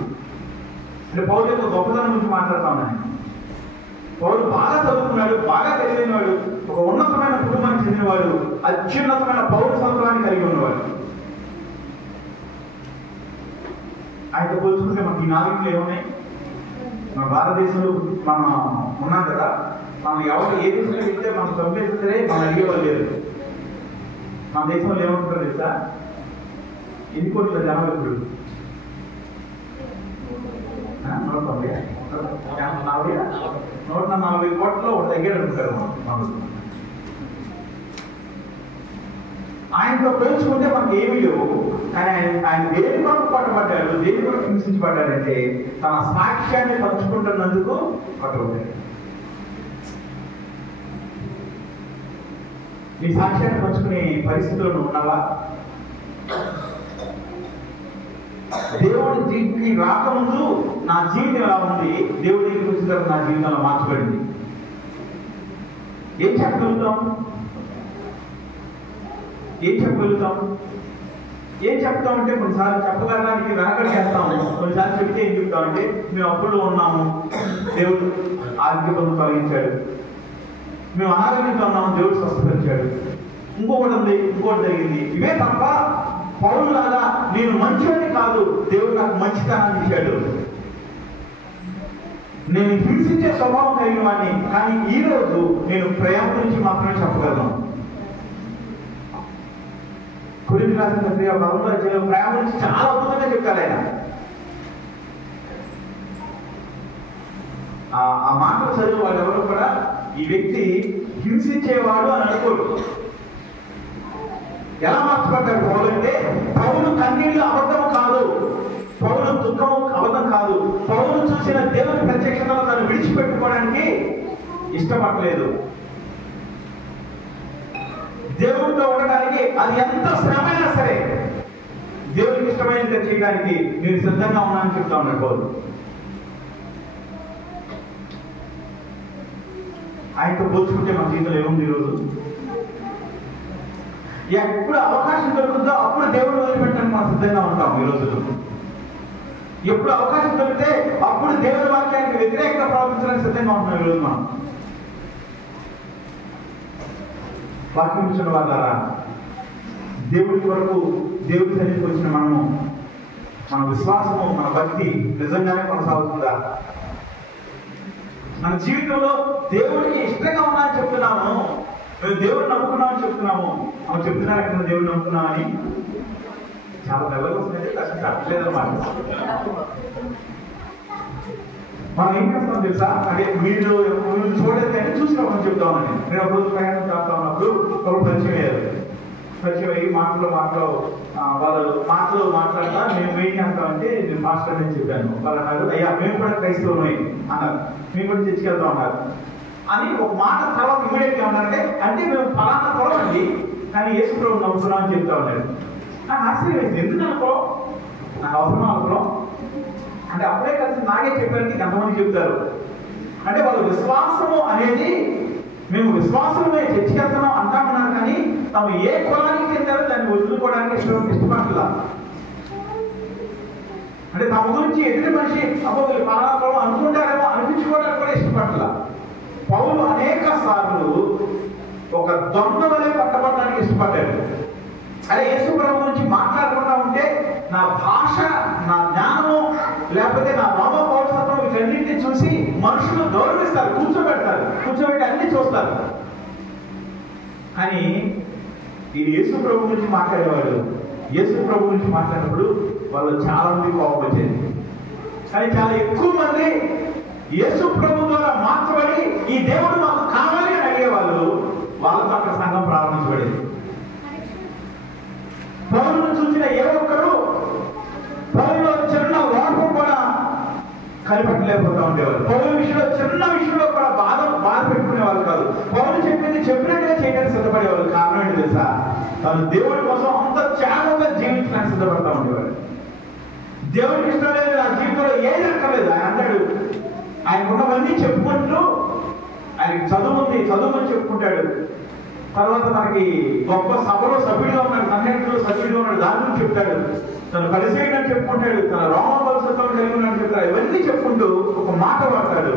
అంటే పౌరు యొక్క గొప్పతనం గురించి మాట్లాడుతా ఉన్నాను. పౌరు బాగా చదువుకున్నాడు, బాగా తెలియనివాడు, ఒక ఉన్నతమైన కుటుంబానికి చెందినవాడు, అత్యున్నతమైన పౌరసత్వాన్ని కలిగి ఉన్నవాడు. ఆయనతో పోల్చుకుంటే మనకి ఈ నాలుగులో ఏమున్నాయి? మన భారతదేశంలో మనం ఉన్నాం కదా, మనం ఎవరు ఏ దేశంలో వెళ్తే మనం చంపేస్తే సరే మనం అడిగేవాళ్ళు లేదు. మన దేశంలో ఏమంటారు తెలుసా? ఎన్ని కోట్ల జనాలు ఇప్పుడు 140 కోట్లలో ఒక దగ్గర ఉంటారు మనం. ఆయనతో పోల్చుకుంటే మనకి ఏమీ లేవు. కానీ ఆయన దేని కొరకు పట్టబడ్డాడు, దేని కొరకు హింసించబడ్డాడంటే తన సాక్ష్యాన్ని పంచుకుంటున్నందుకు పట్టబడ్డాడు. నీ సాక్ష్యాన్ని పంచుకునే పరిస్థితుల్లో నువ్వు ఉన్నావా? దేవుడి దీనికి రాకముందు నా జీవితం ఎలా ఉంది, దేవుడి దగ్గరికి వచ్చిన తర్వాత నా జీవితంలో మార్చబడింది. ఏం చెప్పగలుగుతాం? ఏం చెప్తామంటే కొన్నిసార్లు చెప్పగలడానికి వెనకడి చేస్తాము. కొన్నిసార్లు చెప్తే ఏం చెప్తామంటే మేము అప్పుల్లో ఉన్నాము, దేవుడు ఆరోగ్య బంధు కలిగించాడు, మేము అనారోగ్యంగా ఉన్నాము, దేవుడు స్వస్థపరిచాడు, ఇంకొకటి ఉంది, ఇంకోటి జరిగింది. ఇవే తప్ప పౌరులాగా నేను మంచివాడిని కాదు, దేవుడు నాకు మంచితనాన్ని ఇచ్చాడు, నేను హింసించే స్వభావం కలిగిన వాడిని, కానీ ఈ రోజు నేను ప్రేమ గురించి మాత్రమే చెప్పగలను. కొరింథీ రాసిన పత్రిక 11వ అధ్యాయంలో ప్రేమ గురించి చాలా అద్భుతంగా చెప్తారు ఆయన. ఆ మాటలు చదివి వాళ్ళు ఎవరు కూడా ఈ వ్యక్తి హింసించేవాడు అని అనుకోరు. ఎలా మార్చబడ్డాడు పౌలు అంటే, పౌలు కన్నీళ్ళు అబద్ధం కాదు, పౌలు దుఃఖం అబద్ధం కాదు, పౌలు చూసిన దేవుని ప్రత్యక్షతను తను విడిచిపెట్టుకోవడానికి ఇష్టపడలేదు. దేవుడితో ఉండడానికి అది ఎంత శ్రమైనా సరే దేవుడికి ఇష్టమైనది చేయడానికి నేను సిద్ధంగా ఉన్నానని చెప్తా ఉన్నాడు పౌలు. ఆయనతో పోల్చుకుంటే మన జీవితంలో ఏముంది? ఈరోజు ఎప్పుడు అవకాశం దొరుకుతుందో అప్పుడు దేవుడు వదిలిపెట్టడానికి మనం సిద్ధంగా ఉంటాం. ఈ రోజుల్లో ఎప్పుడు అవకాశం దొరికితే అప్పుడు దేవుడి వాక్యానికి వ్యతిరేకంగా ప్రవర్తించడానికి సిద్ధంగా ఉంటున్నాం. ఈరోజు మనం వాక్యం ఇచ్చిన వాళ్ళ దేవుడి కొరకు దేవుడి సన్నిధికి వచ్చిన మన విశ్వాసము, మన భక్తి నిజంగానే కొనసాగుతుందా? మన జీవితంలో దేవుడికి ఇష్టంగా ఉన్నామని చెప్తున్నాము, మేము దేవుడిని నమ్ముకున్నామని చెప్తున్నాము. మనం చెప్తున్నారు ఎక్కడ దేవుడిని నమ్ముకున్నామని. చాలా లెవెల్ వస్తుంది, కష్టం తప్పలేదన్నమాట. మనం ఏం చేస్తాం తెలుసా? అంటే మీరు చూడలేదు కానీ చూసిన మనం చెప్తామని. నేను ఒక రోజు ప్రయాణం చేస్తా ఉన్నప్పుడు ఒక పరిచయం అయ్యారు. పరిచయం అయ్యి మాటలు వాళ్ళు మాట్లాడతా మేము ఏం చేస్తామంటే నేను మాస్టర్ అని చెప్పాను. వాళ్ళు అన్నారు, అయ్యా మేము కూడా క్రైస్తవులమే అన్నారు, మేము కూడా తెచ్చుకెళ్తాం అన్నారు అని ఒక మాట. తర్వాత ఇమీడియట్గా ఉన్నారంటే, అంటే మేము ఫలానా పొలమండి కానీ యేసు ప్రభువు నమ్ముతున్నాం అని చెప్తా ఉన్నాడు. నాకు ఆశ్చర్యం వేసింది, ఎందుకు అనుకో, నాకు అవసరమా అనుకో అంటే అప్పుడే కలిసి నాగే చెప్పారని ఎంతమంది చెప్తారు. అంటే వాళ్ళ విశ్వాసము అనేది, మేము విశ్వాసమే చర్చకెళ్తున్నాం అంటామన్నారు కానీ తాము ఏ కులానికి చెందారో దాన్ని వదులుకోవడానికి ఇష్టపడలా. అంటే తమ గురించి ఎదుటి మనిషి అబ్బో పాలన అనుకుంటారేమో అనిపించుకోవడానికి కూడా ఇష్టపడలా. పౌలు అనేక సార్లు ఒక దొంగ వలె పట్టబడడానికి ఇష్టపడ్డాడు. అదే యేసు ప్రభు గురించి మాట్లాడకుండా ఉంటే నా భాష, నా జ్ఞానము, లేకపోతే నా రోమ పౌరసత్వం వీటన్నింటినీ చూసి మనుషులు గౌరవిస్తారు, కూర్చోబెట్టి అన్ని చూస్తారు. కానీ ఈ యేసు ప్రభు గురించి మాట్లాడేవాడు. యేసు ప్రభు గురించి మాట్లాడినప్పుడు వాళ్ళు చాలా మంది కోపం వచ్చేది. కానీ చాలా ఎక్కువ మంది యేసు ప్రభు ద్వారా మార్చబడి ఈ దేవుడు మాకు కావాలి అని అడిగేవాళ్ళు. వాళ్ళతో అక్కడ సంఘం ప్రారంభించబడేది. పౌలును చూసిన ఏ ఒక్కరు పౌలులో చిన్న లోపం కూడా కనిపెట్టలేకపోతా ఉండేవారు. పౌలు చిన్న విషయంలో కూడా బాధ పెట్టుకునేవాళ్ళు కాదు. పౌలు చెప్పినట్టుగా చేయడానికి సిద్ధపడేవాళ్ళు. కారణం ఏంటి తెలుసా? తను దేవుడి కోసం అంత త్యాగంగా జీవించడానికి సిద్ధపడతా ఉండేవాడు. దేవుడికి ఇష్టం లేదు, నా జీవితంలో ఏది అక్కర్లేదు. ఆయన అంటాడు, ఆయనకున్నవన్నీ చెప్పుకుంటూ, ఆయనకి చదువుని చెప్పుకుంటాడు. తర్వాత మనకి గొప్ప సభలో సభ్యుడిగా ఉన్నాడు, సన్నిధిలో సభ్యుడిగా ఉన్నాడు, దాని గురించి చెప్తాడు. తను పరిశీలన చెప్పుకుంటాడు, తన రోమ పౌరసత్వం కలిగి ఉన్నాడు చెప్తాడు. ఇవన్నీ చెప్పుకుంటూ ఒక మాట వాడతాడు.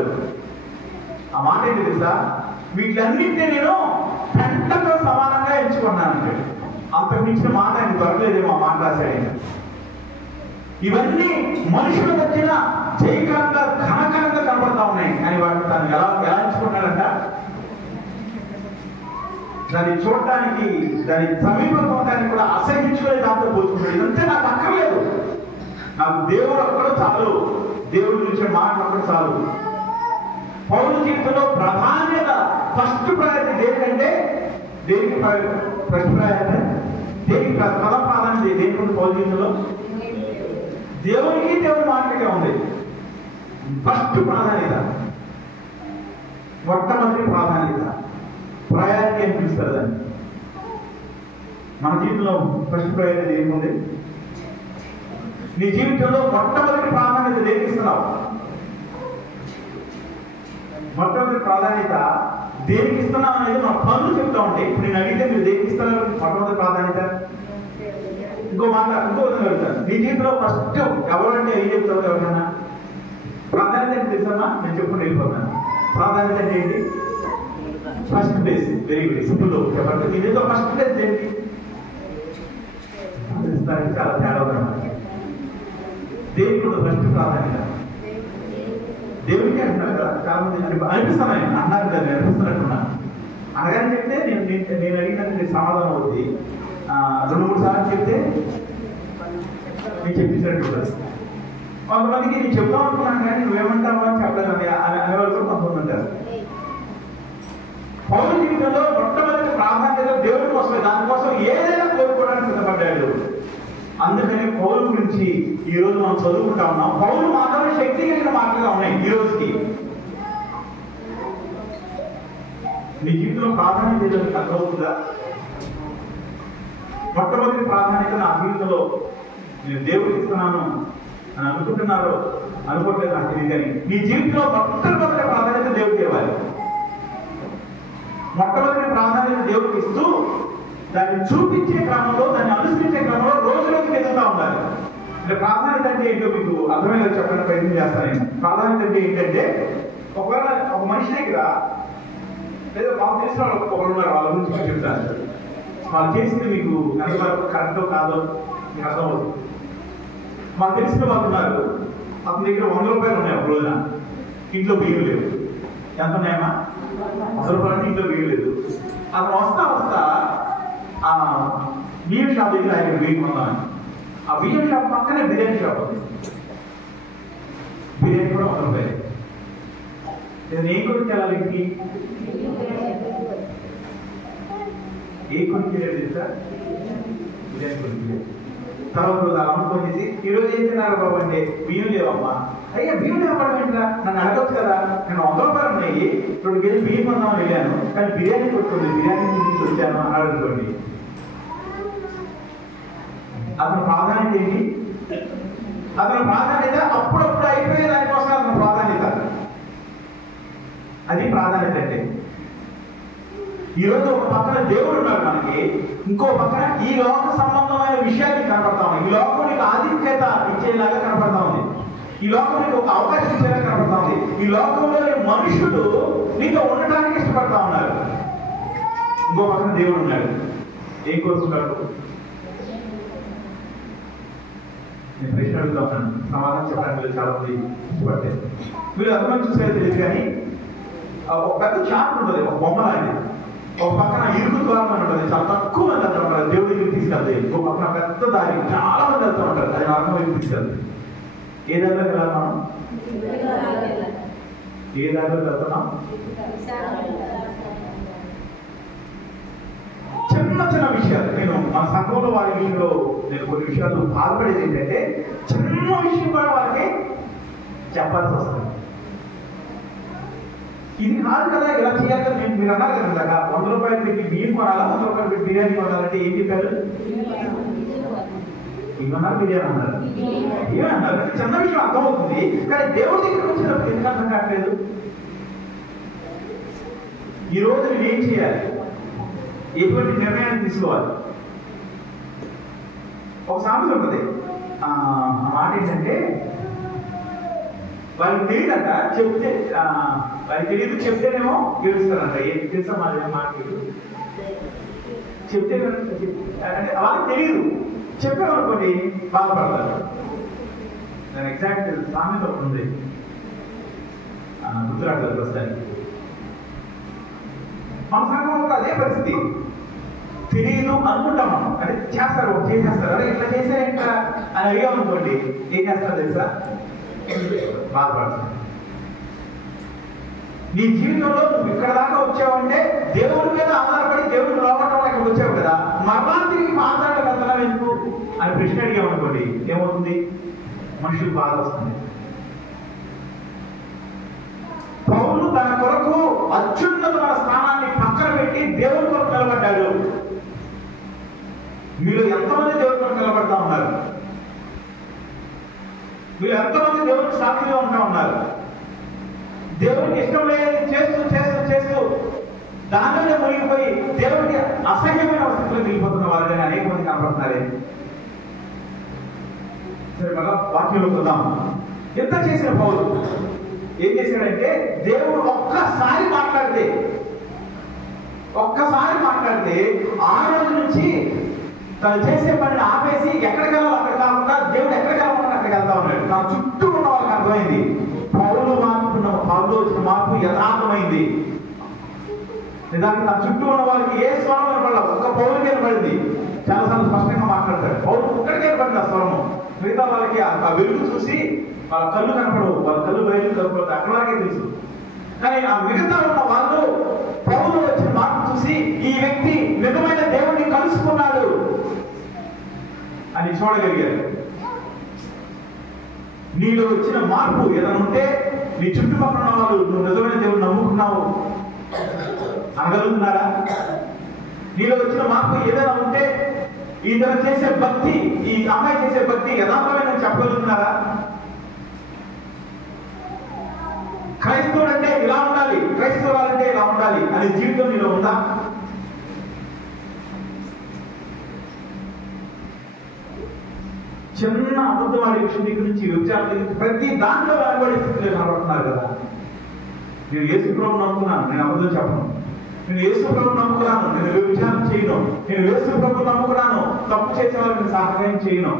ఆ మాట ఏంటి తెలుసా? వీటిలన్నింటినీ నేను పెంటతో సమానంగా ఎంచుకున్నాను అంటాడు. అంతకు మించిన మాట ఆయన దొరకలేదేమో ఆ మాట రాశాడు. ఇవన్నీ మనుషుల మధ్యన జయకరంగా ఘనకరంగా కనపడతా ఉన్నాయి. కానీ వాటిని తను ఎలా ఎంచుకున్నాడంట? దాన్ని చూడటానికి, దాని సమీపంగా ఉండడానికి కూడా అసహించుకునే దాంతో పోల్చుకుంటాడు. ఇదంతా నాకు అక్కర్లేదు, నాకు దేవుడు ఒక్కడు చాలు, దేవుడి గురించి మాటలు ఒక్కడు చాలు. పౌరు జీవితంలో ప్రాధాన్యత, ఫస్ట్ ప్రయారిటీ దేనికంటే, దేనికి ఫస్ట్ ప్రయారిటీ, దేనికి ప్రథమ ప్రాధాన్యత దేనికి పౌరు జీవితంలో? దేవునికి, దేవుడి మాటకే ఉంది ఫస్ట్ ప్రాధాన్యత, మొట్టమొదటి ప్రాధాన్యత, ప్రయారిటీ అని పిలుస్తారు దాన్ని. మన జీవితంలో ఫస్ట్ ప్రయారిటీ ఏముంది? నీ జీవితంలో మొట్టమొదటి ప్రాధాన్యత దేనికి ఇస్తున్నావు? మొట్టమొదటి ప్రాధాన్యత దేనికి ఇస్తున్నావు అనేది మన పనులు చెప్తా ఉంటాయి. ఇప్పుడు నేను అడిగితే మీరు దేనికి ఇస్తున్నారు మొట్టమొదటి ప్రాధాన్యత? ఇంకో విధంగా వెళ్తాను. నీ జీవితంలో ఫస్ట్ ఎవరంటే ఏం చెప్తావు? ఎవరైనా ప్రాధాన్యత ఏంటి తెలుసమ్మా? నేను చెప్పుకుంటూ వెళ్ళిపోతాను. ప్రాధాన్యత అంటే ఏంటి? First place. Very very simple చెప్పండి. ఇదేదో ఫస్ట్ ప్లేస్ ఏంటి? చాలా తేడా ఉందన్నమాట. దేవుడికి కూడా ఫస్ట్ ప్రాధాన్యత దేవుడికి అంటున్నారు కదా. చాలా మంది అనిపిస్తున్నాయి అన్నారు కదా, అనిపిస్తున్నట్టున్నా అనగానే చెప్తే నేను అడిగినట్టు సమాధానం అవుతుంది. 2-3 సార్లు చెప్తే నీకు చెప్పించినట్టు ఉంటుంది. కొంతమందికి నేను చెప్తాం అనుకున్నాను కానీ నువ్వేమంటావా అని చెప్పలేదు అనేవాళ్ళు కూడా కొంతమంది ఉంటారు. పౌలు జీవితంలో మొట్టమొదటి ప్రాధాన్యత దేవుడి కోసమే, దానికోసం ఏదైనా కోరుకోవడానికి సిద్ధపడ్డాడు. అందుకని పౌలు గురించి ఈ రోజు మనం చదువుకుంటా ఉన్నాం. పౌలు మాత్రమే శక్తి కలిగిన మాటలుగా ఉన్నాయి ఈ రోజుకి. నీ జీవితంలో ప్రాధాన్యత ఏదో అర్థమవుతుందా? మొట్టమొదటి ప్రాధాన్యత నా జీవితంలో నేను దేవుడికి ఇస్తున్నాను అని అనుకుంటున్నారో అనుకోవట్లేదు నాకు తెలియదు, కానీ నీ జీవితంలో మొట్టమొదటి ప్రాధాన్యత దేవుడికి ఇవ్వాలి. మొట్టమొదటి ప్రాధాన్యత దేవుడికి ఇస్తూ దాన్ని చూపించే క్రమంలో, దాన్ని అనుసరించే క్రమంలో రోజులోకి ఎదుగుతూ ఉండాలి. అంటే ప్రాధాన్యత అంటే ఏంటో మీకు అర్థమయ్యేలా చెప్పడానికి ప్రయత్నం చేస్తాను నేను. ప్రాధాన్యత అంటే ఏంటంటే, ఒకవేళ ఒక మనిషి దగ్గర లేదా మాకు తెలిసిన వాళ్ళు ఒకరు ఉన్నారు, వాళ్ళ గురించి మీకు చెప్తాను. వాళ్ళు చేసింది మీకు ఎంతవరకు కరెక్టో కాదో మీకు అర్థమవుతుంది. మాకు తెలిసిన వాళ్ళు ఉన్నారు, అతని దగ్గర 100 రూపాయలు ఉన్నాయి. ఒక రోజున ఇంట్లో బియ్యం లేవు. ఎంత ఉన్నాయమ్మా? 100 రూపాయలు ఇంట్లో బియ్యం లేదు. అతను వస్తా ఆ బియ్యం షాప్ దగ్గర ఆయన బియ్యం కొన్నాను. ఆ బియ్యం షాప్ పక్కనే బిర్యానీ షాప్ ఉంది. బిర్యానీ కూడా 100 రూపాయలు. నేను ఏ కొడుకు వెళ్ళాలి? ఏ కొడుకు వెళ్ళాడు తెలుసా? బిర్యానీ కొడుకు. తర్వాత రోజు అలా అనుకోనేసి ఈరోజు ఏం తిన్నారు బాబు అంటే బియ్యం లేవమ్మా. అయ్యా బియ్యం లేవడం ఏంట్రా, నన్ను అడగచ్చు కదా, నేను 100 రూపాయలు ఉన్నాయి 2 కేజీలు బియ్యం కొందామని వెళ్ళాను, కానీ బిర్యానీ కొట్టుకుంది, బిర్యానీ తీసుకు వచ్చాను అన్నాడు అనుకోండి. అతని ప్రాధాన్యత ఏంటి? అతని ప్రాధాన్యత అప్పుడప్పుడు అయిపోయే దానికోసం అతని ప్రాధాన్యత. అది ప్రాధాన్యత అంటే. ఈరోజు ఒక పక్కన దేవుడు ఉన్నాడు మనకి, ఇంకో పక్కన ఈ లోక సంబంధమైన విషయాలు కనపడతా ఉన్నాయి. ఈ లోకం నీకు ఆధిక్యత ఇచ్చేలాగా కనపడతా ఉంది. ఈ లోకం నీకు ఒక అవకాశం ఇచ్చేలా కనపడతా ఉంది. ఈ లోకంలోని మనుషులు నీతో ఉండటానికి ఇష్టపడతా ఉన్నారు. ఇంకో పక్కన దేవుడు ఉన్నాడు. ఏం కోరుకుంటాడు? నేను ప్రశ్న అడుగుతా ఉన్నాను, సమాధానం చెప్పడానికి చాలా మంది ఇష్టపడతారు. మీరు అర్థం చూసేది తెలియదు కానీ ఒక పెద్ద చార్ట్ ఉంటుంది, ఒక బొమ్మ లాంటిది. ఒక పక్కన ఇరుకు ద్వారం అని ఉంటుంది, చాలా తక్కువ మంది వెళ్తూ ఉంటారు దేవుడి దగ్గరికి తీసుకెళ్తాయి. ఇంకో పక్కన పెద్ద దారి, చాలా మంది వెళ్తూ ఉంటారు, అది మార్గం వైపు తీసుకెళ్తాయి. ఏ దారిలోకి వెళ్ళాలి మనం? ఏ దారిలోకి వెళ్తున్నాం? చిన్న విషయాలు, నేను మన సంఘంలో వారి విషయంలో నేను కొన్ని విషయాలు బాధపడేది ఏంటంటే, చిన్న విషయం కూడా వారికి చెప్పాల్సి వస్తుంది. ఇది కాదు కదా, ఇలా చేయాలి. మీరు అన్నారు కదా ఇందాక 100 రూపాయలు పెట్టి బియ్యం కొనాలా, 100 రూపాయలు పెట్టి బిర్యానీ కొనాలంటే ఏం చెప్పారు? ఇవన్నారు బిర్యానీ అన్నారు. ఏమన్నారు? చిన్న విషయం అర్థమవుతుంది, కానీ దేవుడి దగ్గరికి వచ్చినప్పుడు ఎందుకు అర్థం కావట్లేదు? ఈ రోజు నేను ఏం చేయాలి, ఎటువంటి నిర్ణయాన్ని తీసుకోవాలి? ఒక సామెత ఉంటుంది, ఆ మాట ఏంటంటే, వాళ్ళకి తెలియదంట, చెప్తే వాళ్ళకి తెలియదు, చెప్తేనేమో గెలుస్తారంట. ఏం తెలుసా మా మాట? చెప్తే అంటే వాళ్ళకి తెలియదు, చెప్పామనుకోండి బాధపడతారు. దాని ఎగ్జాక్ట్ సామెత ఒకటి ఉంది, గుర్తురాట్లేదు ప్రస్తుతానికి. మన సంఘంలో అదే పరిస్థితి. తెలియదు అనుకుంటాం మనం, అంటే చేస్తారు, చేసేస్తారు. అదే ఇట్లా చేశారేంట అని అడిగామనుకోండి ఏం చేస్తారు తెలుసా? బాధపడతారు. నీ జీవితంలో నువ్వు ఇక్కడ దాకా వచ్చావంటే దేవుడి మీద ఆధారపడి దేవుడిని లోపడటం వల్ల ఇక్కడ వచ్చావు కదా, మరలా తిరిగి మాట్లాడడం వెళ్తున్నావు ఎందుకు అని ప్రశ్న అడిగామనుకోండి ఏమవుతుంది? మనుషులకు బాధ వస్తుంది. పౌలు తన కొరకు అత్యున్నతమైన స్థానాన్ని పక్కన పెట్టి దేవుడి కొరకు నిలబడ్డాడు. మీరు ఎంతమంది దేవుడి కొరకు నిలబడతా ఉన్నారు? మీరు ఎంతమంది దేవుడికి సాక్షిగా ఉంటా ఉన్నారు? దేవుడికి ఇష్టం లేని చేస్తూ చేస్తూ చేస్తూ దానిలోనే మునిగిపోయి దేవుడికి అసహ్యమైన స్థితిలో మిగిలిపోతున్న వాళ్ళని అనేక మంది కనపడుతున్నారే. సరే, మళ్ళా వాక్యంలో చూద్దాం. ఎంత చేసిన పౌలు ఏం చేశాడంటే, దేవుడు ఒక్కసారి మాట్లాడితే ఆ రోజు నుంచి తను చేసే పనిని ఆపేసి ఎక్కడికి వెళ్ళాలో అక్కడ కాకుండా దేవుడు ఎక్కడికి వెళ్ళాలని అక్కడికి వెళ్తా ఉన్నాడు. తన చుట్టూ ఉన్న వాళ్ళకి అర్థమైంది పౌలు వచ్చిన మార్పు యథార్థమైంది. నిజానికి తన చుట్టూ ఉన్న వాళ్ళకి ఏ స్వరం వినపడాలి, ఒక్క పౌలుకి వినపడింది. చాలాసార్లు స్పష్టంగా మాట్లాడతాడు. పౌలు ఒక్కడికే పడింది ఆ స్వరము. మిగతా వాళ్ళకి ఆ వెలుగు చూసి వాళ్ళ కళ్ళు కనపడవు, వాళ్ళ కళ్ళు బయలు కనపడదు, అక్కడ వరకే తెలుసు. కానీ ఆ మిగతా ఉన్న వాళ్ళు పౌలు వచ్చిన మాట చూసి ఈ వ్యక్తి నిజమైన దేవుడిని కలుసుకున్నాడు అని చూడగలిగారు. నీలో వచ్చిన మార్పు ఏదైనా ఉంటే నీ చుట్టుపక్కల ఉన్న వాళ్ళు నువ్వు నిజమైన దేవుడిని నమ్ముకున్నావు అనగలుగుతున్నారా? నీలో వచ్చిన మార్పు ఏదైనా ఉంటే ఇతను చేసే భక్తి, ఈ అమ్మాయి చేసే భక్తి యథార్థమైన చెప్పగలుగుతున్నారా? క్రైస్తవుడు అంటే ఇలా ఉండాలి, క్రైస్తవులంటే ఇలా ఉండాలి అనే జీవితం నీలో ఉందా? చిన్న అబద్ధవాడి విషయం దగ్గర నుంచి వ్యభిచారం దగ్గర ప్రతి దాంట్లో వెనబడి స్థితిలో కనబడుతున్నారు కదా. నేను యేసు ప్రభువుని నమ్ముకున్నాను, నేను అబద్ధం చెప్పను. నేను యేసు ప్రభువుని నమ్ముకున్నాను, నేను వ్యభిచారం చేయను. నేను యేసు ప్రభువుని నమ్ముకున్నాను, తప్పు చేసే వాళ్ళకి సహాయం చేయను.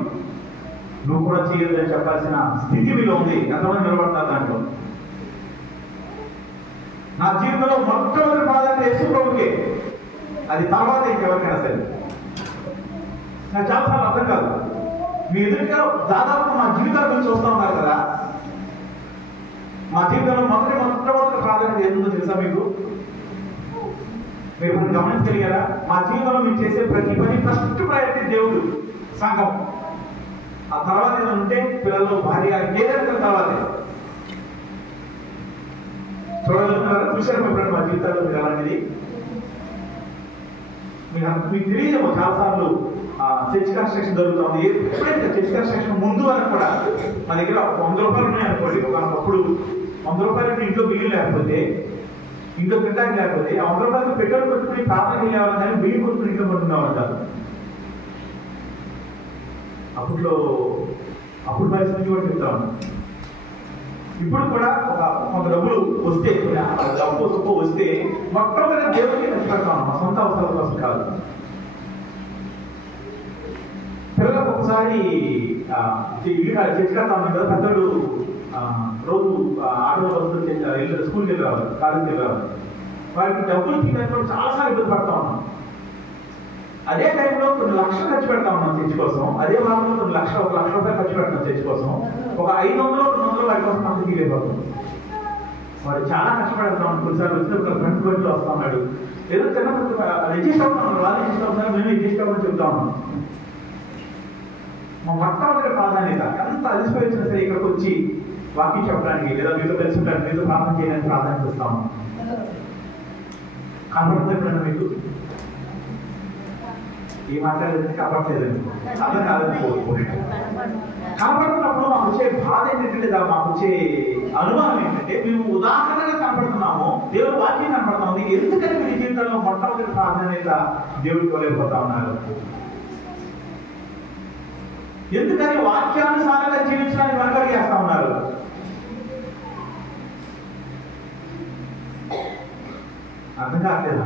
నువ్వు కూడా చేయొద్దని చెప్పాల్సిన స్థితి మీలో ఉంది. ఎంతమంది నిలబడుతున్నారు దాంట్లో? నా జీవితంలో మొట్టమొదటి ప్రాధాన్యత యేసు ప్రభువుకే, అది తర్వాత ఇంకెవరికైనా సరే. నాకు చాలాసార్లు అర్థం కాదు. మీ ఎదురుగా దాదాపు మా జీవితాల గురించి చూస్తూ ఉన్నారు కదా. మా జీవితంలో మొట్టమొదటి ప్రాధాన్యత ఏంటో తెలుసా మీకు? మీరు గమనించగలిగారా? మా జీవితంలో మీరు చేసే ప్రతి పని ఫస్ట్ ప్రయారిటీ దేవుడు, సంఘం. ఆ తర్వాత ఏదైనా ఉంటే పిల్లలు, భార్య, ఏదైనా తర్వాతే. చూడగలుగుతున్నారా? చూశారు ఎప్పుడైనా మా జీవితాల్లో మీరు అలాంటిది? మీకు తెలియదేమో చాలాసార్లు చర్చ్ కన్స్ట్రక్షన్ జరుగుతుంది. ఎప్పుడైతే చర్చ్ కన్స్ట్రక్షన్ ముందు అని కూడా మా దగ్గర 100 రూపాయలు ఉన్నాయనుకోండి, ఒకప్పుడు 100 రూపాయలకి ఇంట్లో బిల్లు లేకపోతే, ఇంట్లో తింటానికి లేకపోతే ఆ 100 రూపాయలకి పెట్రోల్ కొట్టుకుని ప్రార్థనకి వెళ్ళేవాళ్ళం, కానీ బిల్లు కొట్టుకుని ఇంట్లో పట్టుకునేవాళ్ళు కాదు. అప్పుడు పరిస్థితి కూడా చెప్తాను. ఇప్పుడు కూడా కొంత డబ్బులు వస్తే, డబ్బు వస్తే మొట్టమొదటి దేవుడికి ఖర్చు పెడతాను, మా సొంత అవసరాల కోసం కాదు. పిల్లలకు ఒకసారి చర్చ్ కడతా ఉన్నాం కదా, పెద్దలు రోజు ఆటో వస్తువులు స్కూల్కి వెళ్ళి రావాలి, కాలేజీకి వెళ్ళి రావాలి. వారికి డబ్బులు తీసుకొని చాలాసార్లు ఇబ్బంది పడతా ఉన్నాం. అదే టైంలో కొన్ని లక్షలు ఖర్చు పెడతా ఉన్నాం చర్చ్ కోసం. అదే వారంలో కొన్ని 1 లక్ష రూపాయలు ఖర్చు పెడతాం చర్చ్ కోసం. ఒక 500 200 వాటి కోసం మనకు తీయలేకపోతాం. వాడు చాలా కష్టపడతాం. కొన్నిసార్లు వచ్చినప్పుడు ఫ్రెండ్స్ బట్టి వస్తా ఉన్నాడు, ఏదో చిన్న అడ్జస్ట్ అవుతున్నాం, వాళ్ళు అడ్జస్ట్ అవుతున్నారు, మేము అడ్జస్ట్ అవ్వమని చెప్తా ఉన్నాం. మా మొట్టమొదటి ప్రాధాన్యత ఎంత అలసిపోయి వచ్చినా సరే ఇక్కడికి వచ్చి వాకింగ్ చెప్పడానికి, లేదా మీతో కలిసి ఉంటాను, మీతో ప్రార్థన చేయడానికి ప్రాధాన్యత ఇస్తాము. కనపడుతుంది ఎప్పుడన్నా మీకు? ఈ మాట్లాడేది కనపడలేదండి, అర్థం కాదని కనపడుతున్నప్పుడు మాకు వచ్చే బాధ ఏంటంటే, లేదా మాకు వచ్చే అనుభవం ఏంటంటే, మేము ఉదాహరణగా కనపడుతున్నాము, దేవుడు వాక్యం కనపడుతుంది. ఎందుకని మీ జీవితంలో మొట్టమొదటి ప్రాధాన్యత దేవుడికి ఇవ్వలేకపోతా ఉన్నారు? ఎందుకని వాక్యానుసారంగా జీవించడానికి వెనకడి చేస్తా ఉన్నారు? అర్థం కావట్లేదా?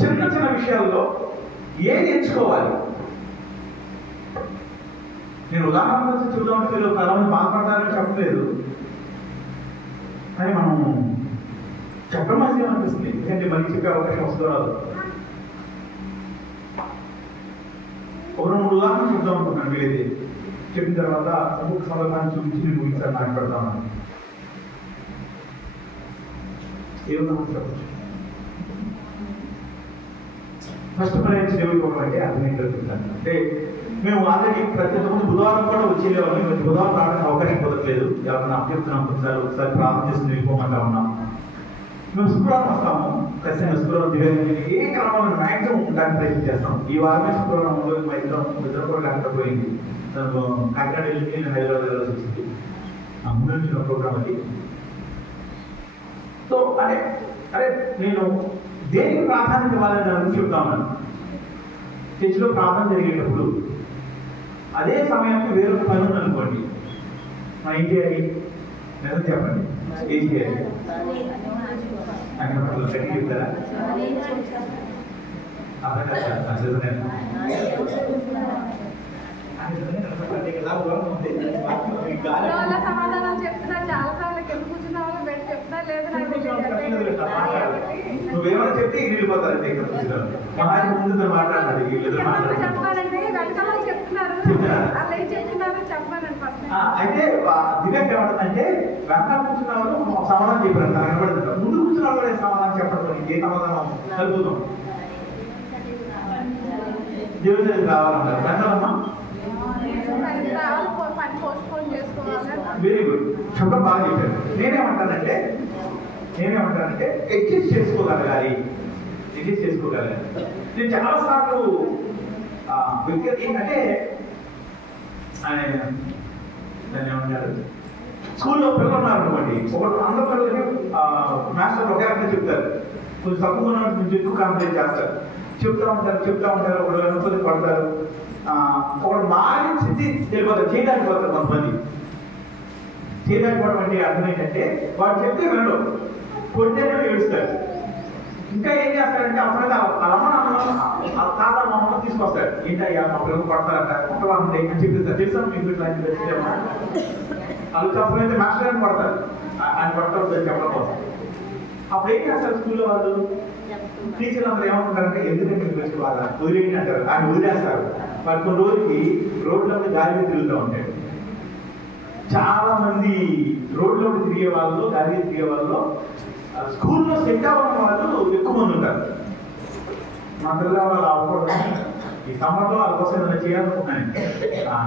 చిన్న చిన్న విషయాల్లో ఏది ఎంచుకోవాలి? నేను ఉదాహరణ వచ్చి చూద్దామంటే వీళ్ళు కాలంలో బాధపడతారని చెప్పలేదు, కానీ మనం చెప్పడం మంచిగా అనిపిస్తుంది. ఎందుకంటే మళ్ళీ చెప్పే అవకాశం వస్తున్నారు. ఒక 2 ఉదాహరణలు చూద్దాం అనుకుంటున్నాను. వీలైతే చెప్పిన తర్వాత ఒక్కొక్క సందర్భాన్ని చూపించి నేను ముగించాను మాట్లాడతాను. ఏ ఉదాహరణ చెప్పచ్చు? ఫస్ట్ ప్రయాణించి దేవుడికి ఒకటి అర్థం జరుగుతుంటాను. అంటే మేము ఆల్రెడీ ప్రతి బుధవారం కూడా వచ్చేవాళ్ళని, బుధవారం రావడానికి అవకాశం కుదరట్లేదు. ఎవరైనా అభ్యర్థిస్తున్నాం, ఒకసారి ప్రార్థన చేసి వెళ్ళిపోమంటా ఉన్నాం. మేము శుక్రవారం వస్తాము, ఖచ్చితంగా శుక్రవారం దివ్యాంగ ఏ క్రమంలో మ్యాక్సిమం ఉండడానికి ప్రయత్నం చేస్తాం. ఈ వారమే శుక్రవారం మా ఇద్దరు కూడా లేకుండా పోయింది. తను కాకినాడ వెళ్ళి నేను హైదరాబాద్ వెళ్ళాల్సి వచ్చింది. ముందు నుంచి ప్రోగ్రామ్ అది. సో అరే నేను దేనికి ప్రాధాన్యత ఇవ్వాలని నేను చెప్తా ఉన్నాను. చర్చిలో ప్రార్థన జరిగేటప్పుడు అదే సమయానికి వేరొక పని ఉందనుకోండి, మనం ఏం చేయాలి? నిజం చెప్పండి, ఏం చేయాలి? చెప్తారా? సమాధానం చెప్తున్నా, చాలా సార్లు కింద కూర్చున్న వాళ్ళు బయట చెప్తున్నా లేదు. నువ్వేమైనా చెప్తే వెళ్ళిపోతారంటే ఇక్కడ మహారాజు ముందు మాట్లాడాలి వీళ్ళు అయితే దివ్యంగా ఏమంటుందంటే వెనక కూర్చున్న వాళ్ళు సమాధానం చెప్పారు కనబడుతుంది ముందు కూర్చున్న వాళ్ళు సమాధానం చెప్పడం ఏ సమాధానం కలుగుతాం జీవితం కావాలన్నారు వెనకమ్మా వెరీ గుడ్ చెప్పడం బాగా చెప్పారు. నేనేమంటానంటే అడ్జస్ట్ చేసుకోగలగాలి. నేను చాలాసార్లు వ్యక్తి ఏంటంటే దాన్ని ఏమంటారు స్కూల్లో పిల్లలు ఉన్నారు అనుకోండి, ఒకటి అందరు పిల్లలకి మాస్టర్ ఒకే రకంగా చెప్తారు, కొంచెం తక్కువ కొంచెం ఎక్కువ కాంప్లైంట్ చేస్తారు, చెప్తా ఉంటారు ఒకళ్ళు అనుకుని పడతారు, ఒకడు మారించి తెలిపోతారు, చేయడానికి పోతారు కొంతమంది. చేయడానికి పోవడం అంటే అర్థం ఏంటంటే వాడు చెప్తే వినడు, కొట్టేనే ఏడుస్తారు. ఇంకా ఏం చేస్తారంటే అప్పుడైతే తాత మా అమ్మ తీసుకొస్తాడు, ఏంటయ్యా మా పిల్లలు పడతారంట కొట్టవాళ్ళు అని చెప్పిస్తారు. తెలుసా మీకు ఇట్లాంటి వచ్చిందేమో వాళ్ళు చెప్పడైతే మాస్టర్ అని పడతారు, ఆయన పడతారు చెప్పడం కోసం. అప్పుడు ఏం చేస్తారు స్కూల్లో వాళ్ళు టీచర్లు అందరూ ఏమనుకుంటారంటే ఎందుకంటే మీకు వచ్చి వాళ్ళ వదిలేంటి అంటారు, ఆయన వదిలేస్తారు. వాళ్ళు కొన్ని రోజులకి రోడ్లలో గాలి తిరుగుతూ ఉంటాడు. చాలా మంది రోడ్లో తిరిగే వాళ్ళు గాలి తిరిగే వాళ్ళు స్కూల్లో సెట్ అవ్వడం వాళ్ళు ఎక్కువ మంది ఉంటారు. మా పిల్లల వాళ్ళు అవ్వకూడదు, ఈ సమ్మర్లో వాళ్ళ కోసం ఏదైనా చేయాలనుకున్నాను.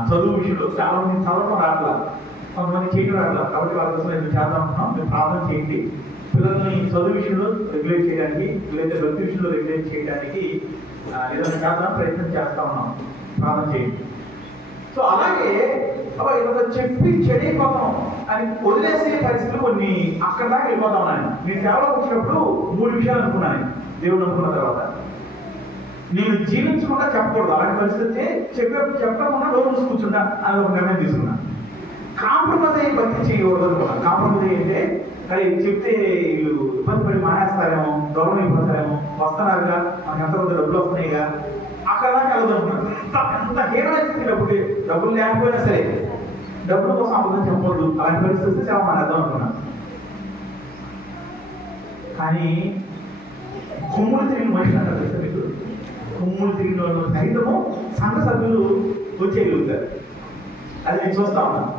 చదువు విషయంలో చాలా మంది చదవడం రాట్లా, కొంతమంది చేయడం రాట్లా, కాబట్టి వాళ్ళ కోసం నేను చేద్దాం అనుకున్నాం. మీరు ప్రార్థన చేయండి, పిల్లల్ని చదువు విషయంలో రెగ్యులేట్ చేయడానికి లేదా భక్తి విషయంలో రెగ్యులేట్ చేయడానికి ఏదైనా చేద్దాం ప్రయత్నం చేస్తా ఉన్నాం, ప్రార్థన చేయండి. సో అలాగే ఏదో చెప్పి చెడిపోతాం అని వదిలేసే పరిస్థితులు కొన్ని అక్కడ దాకా వెళ్ళిపోతా ఉన్నాను. నేను సేవలోకి వచ్చినప్పుడు 3 విషయాలు అనుకున్నాను. దేవుడు అనుకున్న తర్వాత నేను జీవించకుండా చెప్పకూడదు, అలాంటి పరిస్థితి చెప్పకుండా లోన్ చూసి కూర్చుంటా అని ఒక నిర్ణయం తీసుకున్నాను. కాంప్రమైజ్ అయ్యి భక్తి చేయకూడదు అనుకున్నాను. కాంప్రమైజ్ అయ్యింటే కానీ చెప్తే వీళ్ళు ఇబ్బంది పడి మానేస్తారేమో, దూరం అయిపోతారేమో, వస్తున్నారుగా మనకి ఎంత కొంత డబ్బులు వస్తున్నాయిగా, అక్కడ దాకా వెళ్దాం. అంత హీనమైతే డబ్బులు లేకపోయినా సరే డబ్బుల కోసం అబద్ధం చెప్పకూడదు, అలాంటి పరిస్థితి వస్తే చాలా మానేద్దాం అనుకున్నాను. కానీ కొమ్ములు తిరిగిన మనిషి అంటారు తెలుసా మీకు? కొమ్ములు తిరిగిన వాళ్ళు సైతము సంఘ సభ్యులు వచ్చేయగలుగుతారు. అది నేను చూస్తా ఉన్నాను.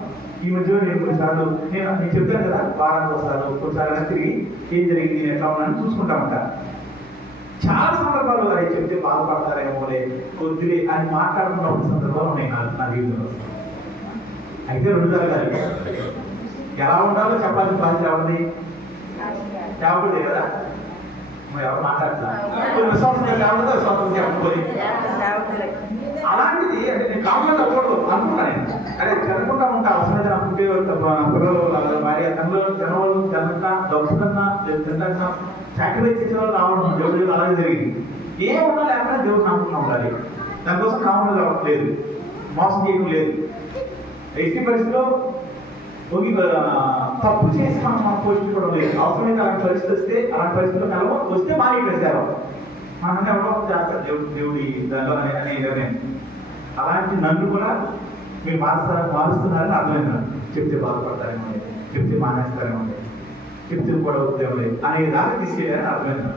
ఈ మధ్యలో నేను కొన్నిసార్లు నేను చెప్తాను కదా, వారానికి వస్తాను, కొన్నిసార్లు తిరిగి ఏం జరిగింది నేను ఎట్లా ఉన్నాను చూసుకుంటా ఉంటాను. చాలా సందర్భాలు అది చెప్తే బాధపడతారేమో కొద్దిలే అని మాట్లాడుకున్న సందర్భాలు ఉన్నాయి నా జీవితంలో. అయితే 2 జరగాలి. ఎలా ఉండాలో చెప్పాల్సిన బాధ్యత ఎవరిది? చెప్పకూడదే కదా, ఎవరు మాట్లాడతారు విశ్వాసం లేకపోతే విశ్వాసం చెప్పకపోయి అలాంటిది. అంటే నేను కామన్ చెప్పకూడదు అనుకున్నాను. అదే జరగకుండా ఉంటా అవసరమైతే నాకు పిల్లలు భార్య జనవాళ్ళు జనంతా డబ్బు కన్నా తింటా సాక్రిఫైస్ చేసిన వాళ్ళు రావడం దేవుడు అలాగే జరిగింది. ఏ ఉన్నా లేకపోతే దేవుడు నమ్ముకున్నా ఉండాలి. దానికోసం కామన్ లేదు, మోసం చేయడం లేదు. ఎట్టి పరిస్థితిలో తప్పు చేసి మనం పోషించుకోవడం లేదు. అవసరమైతే అలాంటి పరిస్థితి వస్తే అలాంటి పరిస్థితిలో కలవ వస్తే మానేసారు మనల్ని ఎవరో చేస్తారు దేవుడి దానిలో అనే నిర్ణయం. అలాంటి నన్ను కూడా మీరు మారుస్తున్నారని అర్థమైంది. చెప్తే బాధపడతారేమో, చెప్తే మానేస్తారేమో, చెప్తే కూడా ఉద్యోగం లేదు అనే దాకా తీసుకెళ్ళారని అర్థమైంది.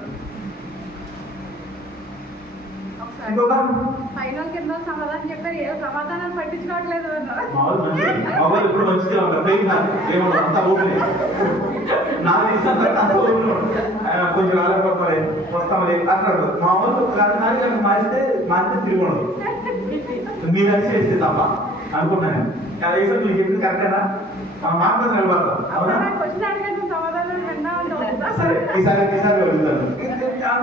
ఫైనల్ కింద సమాధానం చెప్పారు, ఏ సమాధానాన్ని పట్టించుకోవట్లేదు. ఇప్పుడు మంచిగా అంతా ఓపెన్ కొంచెం రాలేకపోతారే వస్తామలే అన్నాడు. మామూలు కార్యక్రమం మారితే తిరిగి ఉండదు. మీరు అది చేస్తే తప్ప అనుకున్నాను. మీరు చెప్పింది కరెక్టేనా? మనం మాత్రం నిలబడతాం. సరే ఈసారి అడుగుతాను.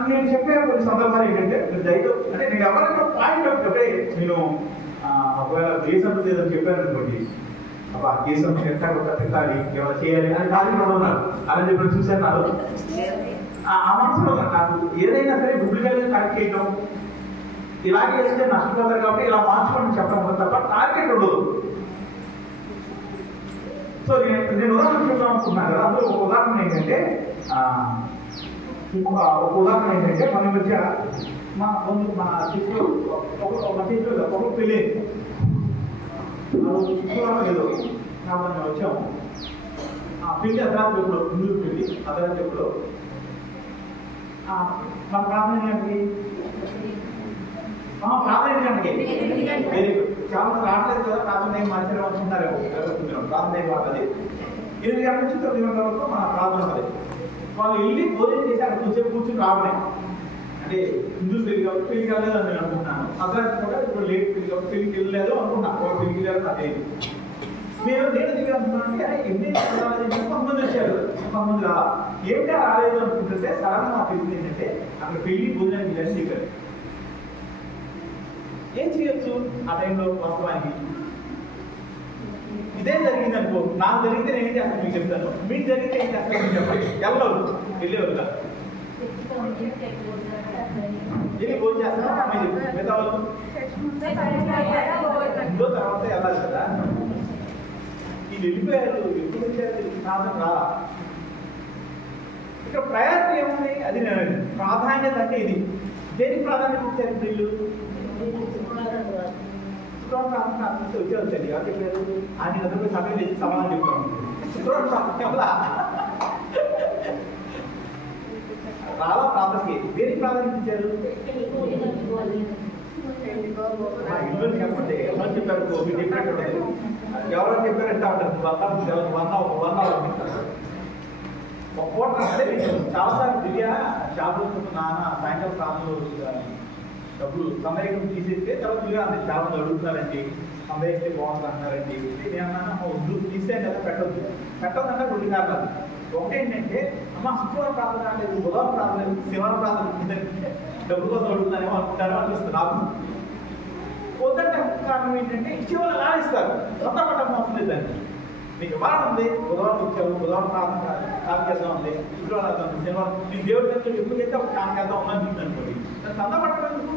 నేను చెప్పే కొన్ని సందర్భాలు ఏంటంటే దయతో అంటే నేను ఎవరైనా పాయింట్ అవుట్ అంటే నేను ఒకవేళ దేశం ఏదో చెప్పాను అనుకోండి, అబ్బా దేశం ఎట్లా పెట్టాలి ఏమైనా చేయాలి అని కార్యక్రమం ఉన్నారు. అలా చెప్పి చూశాను. నాకు ఆ మనసులో నాకు ఏదైనా సరే డూప్లికేట్ కరెక్ట్ చేయడం ఇలాగే చేస్తే నష్టపోతారు కాబట్టి ఇలా మార్చుకోండి చెప్పడం తప్ప టార్గెట్ ఉండదు. సో నేను ఉదాహరణ చెప్తాను అనుకున్నాను కదా, అందులో ఒక ఉదాహరణ ఏంటంటే మన మధ్య మన శిశువు ఒక పెళ్ళి శుక్రవారం ఏదో కాబట్టి వచ్చాము. ఆ పెళ్లి అర్ధరాత్రి ఎప్పుడు ముందుకు పెళ్ళి అర్ధరాత్రి ఎప్పుడు మా ప్రార్థన ఏంటి? ప్రార్థన ఏంటంటే వెరీ గుడ్. చాలా రావట్లేదు కదా ప్రార్థన ఏం మంచిగా అనుకుంటున్నారు. ప్రార్థన ఏం రావాలి 8 గంటల నుంచి 9 గంటల వరకు మన ప్రార్థన అది. వాళ్ళు వెళ్ళి భోజనం చేసి అక్కడ కొంచెం కూర్చుని రావడం అంటే హిందూస్ పెళ్లి కాబట్టి పెళ్లి కాలేదు అని నేను అనుకుంటున్నాను. అతను కూడా ఇప్పుడు లేట్ పెళ్లి కాబట్టి పెళ్లికి వెళ్ళలేదు అనుకున్నాను. పెళ్లికి వెళ్ళారు అదే నేను దగ్గర అనుకున్నాను అంటే ఎన్ని కొంతమంది వచ్చారు, కొంతమంది రా ఏంటో రాలేదు అనుకుంటుంటే సడన్ గా తెలిసింది ఏంటంటే అక్కడ పెళ్లి భోజనం చేయాలని చెప్పారు. ఏం చేయొచ్చు ఆ టైంలో? వాస్తవానికి ఇదే జరిగింది అనుకో, నాకు జరిగితే నేనేం చేస్తాను మీకు చెప్తాను, మీకు జరిగితే ఏం చేస్తాను మీకు చెప్పండి. వెళ్ళరు వెళ్ళేవారు కాదు. వెళ్ళి భోజనం చేస్తాను అమ్మాయి చెప్పి మిగతా వాళ్ళు ఇంకో తర్వాత వెళ్ళాలి కదా. వీళ్ళు వెళ్ళిపోయారు, ఎప్పుడు వచ్చారు ప్రార్థన రా. ఇక్కడ ప్రయారిటీ ఏముంది? అది నేను ప్రాధాన్యత అంటే ఇది. దేనికి ప్రాధాన్యత ఇచ్చారు వీళ్ళు? వచ్చారు సరి ఎవరు చెప్పారు? ఆయన ఎదురు సమయం చేసి సమాధానం చెప్తాను. రాలా ప్రార్థనకి దేనికి ప్రాధాన్యత ఇచ్చారు? ఇల్లు చెప్పండి ఎవరు చెప్పారు? మీరు చెప్పినట్టు ఎవరో చెప్పారంటే ఉంటారు ఒక పూట అంటే నేను చాలాసార్లు దివ్య షాపులు నాన్న సాయంకాలం ప్రాంతంలో డబ్బులు సందేహం తీసేస్తే తర్వాత దివ్య అంది చాలా మంది అడుగుతున్నారండి, సందేహిస్తే బాగుంది అంటున్నారండి. నేను అన్నాను వద్దు తీసేయండి కదా, పెట్టద్దు. పెట్టొద్దంటే 2 కారణాలు. ఒకటి ఏంటంటే అమ్మ శుక్రవారం ప్రార్థన లేదు, బుధవారం ప్రార్థన లేదు, శనివారం ప్రార్థన డబ్బు కోసం అడుగుతున్నానేమో అనుకుంటారో అనిపిస్తుంది నాకు. వద్దంటే కారణం ఏంటంటే ఇచ్చేవాళ్ళు ఎలా ఇస్తారు, సొంత పట్టడం అవసరం లేదండి. నీకు ఇవ్వాలని ఉంది, బుధవారం ఇచ్చావు, బుధవారం ప్రార్థన కాదు ఉంది, శుక్రవారం అర్థం ఉంది, శనివారం నీకు దేవుడి దగ్గర ఎప్పుడు చేస్తే ఒక కాంకేద్దాం ఉందని మీకు అనుకోండి. సొంత పట్టడం ఎందుకు?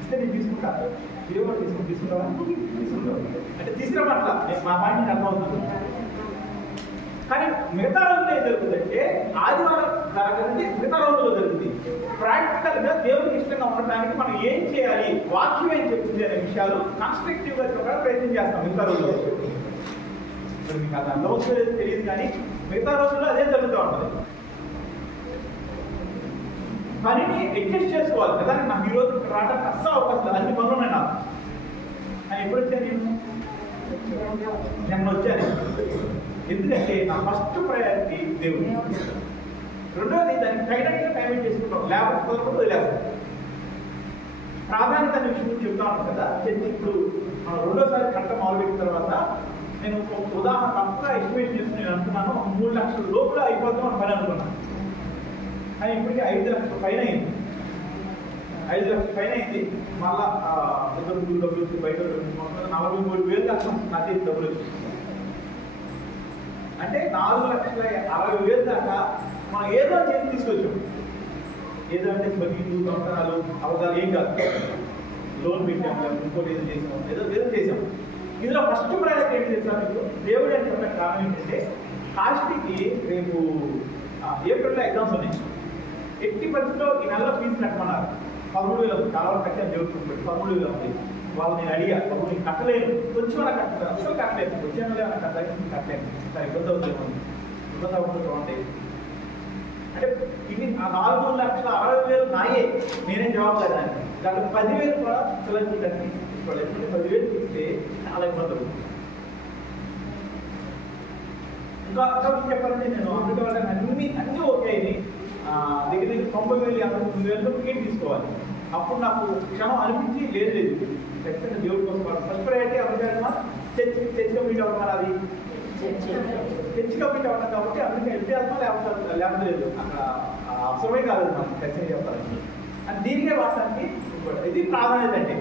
ఇస్తే నేను తీసుకుంటాను. దేవుడు తీసుకుంటావా? తీసుకుంటావు అంటే తీసుకురావట్ల మా పాయింట్ అర్థమవుతుంది. కానీ మిగతా రోజులు ఏం జరుగుతుందంటే ఆదివారం జరగదంటే మిగతా రోజుల్లో జరుగుతుంది. ప్రాక్టికల్ గా దేవుడికి ఇష్టంగా ఉండడానికి మనం ఏం చేయాలి, వాక్యం ఏం చెప్తుంది అనే విషయాలు కన్స్ట్రక్టివ్ గా చెప్పడానికి ప్రయత్నం చేస్తాం మిగతా రోజుల్లో. ఇప్పుడు మీకు అది అందవసరం తెలియదు కానీ మిగతా రోజుల్లో అదే జరుగుతూ ఉంటుంది. పనిని అడ్జస్ట్ చేసుకోవాలి కదా. నాకు ఈ రోజు రావడానికి అస్సలు అవకాశం లేదు, అన్ని పనులు ఉన్నాయి నాకు. అని ఎప్పుడు వచ్చాను నేను వచ్చాను. ఎందుకంటే నా ఫస్ట్ ప్రయారిటీ దేవుడు. రెండోది దానికి తగినట్టుగా పేమెంట్ చేసుకుంటాం, లేకపోతే కుదరకుండా వదిలేస్తాం. ప్రాధాన్యత అనే విషయం చెప్తా ఉన్నాను కదా. ఇప్పుడు రెండోసారి కట్ట మొదలుపెట్టిన తర్వాత నేను ఒక ఉదాహరణ తప్పగా ఎస్టిమేషన్ చేసి నేను అనుకున్నాను 3 లక్షల లోపల అయిపోతాం అని పని అనుకున్నాను. కానీ ఇప్పటికీ 5 లక్షల పైన అయింది. 5 లక్షల పైన అయింది. మళ్ళా ఇద్దరు డబ్బులు వచ్చి బయట 43,000 దాకా నా చేతి డబ్బులు వచ్చి అంటే 4,60,000 దాకా మనం ఏదో చేసి తీసుకొచ్చాం. ఏదో అంటే బతికి సంవత్సరాలు అవసరాలు ఏం కాదు. లోన్ పెట్టాము, ఇంకోటి ఏదో చేసాం, ఏదో చేసాం. ఇందులో ఫస్ట్ ప్రయారిటీ ఏంటి చేస్తాను మీకు దేవుడు అని చెప్పిన కారణం ఏంటంటే కాస్ట్కి రేపు ఏప్రిల్లో ఎగ్జామ్స్ ఉన్నాయి. ఎట్టి పరిస్థితిలో ఈ నెలలో ఫీజు కట్టమన్నారు. 13,000 చాలా వరకు కట్టాను దేవుడు 13,000 ఉంది. వాళ్ళు నేను అడిగా అప్పుడు నేను కట్టలేను, కొంచెం అలా కట్టలేదు, అసలు కట్టలేదు, వచ్చే నెల కట్టలేను, చాలా ఇబ్బంది అవుతుంది, ఇబ్బంది అవుతుంది బాగుంటాయి అంటే ఇది ఆ 4,60,000 నాయే, నేనేం జవాబు కదా. దాంట్లో 10,000 కూడా పిల్లలకి కట్టి 10,000 ఇస్తే చాలా ఇబ్బంది అవుతుంది. ఇంకా చెప్పాలంటే నేను అందుకే వాళ్ళకి అన్నీ ఓకే అయినాయి. దగ్గర 90,000 టికెట్ తీసుకోవాలి. అప్పుడు నాకు క్షణం అనిపించి లేదు ఖచ్చితంగా దేవుడి కోసం ఫస్ట్ ప్రయారిటీ అవ్వగలమా చర్చ్ కంప్లీట్ అవ్వమని అది చర్చ్ కంప్లీట్ అవ్వడం కాబట్టి అందుకే వెళ్తే లేకపోతే లేదు అక్కడ అవసరమే కాదు మనం ఖచ్చితంగా చెప్పాలి అని దీనికే వాడటానికి ఇది ప్రాధాన్యత. అంటే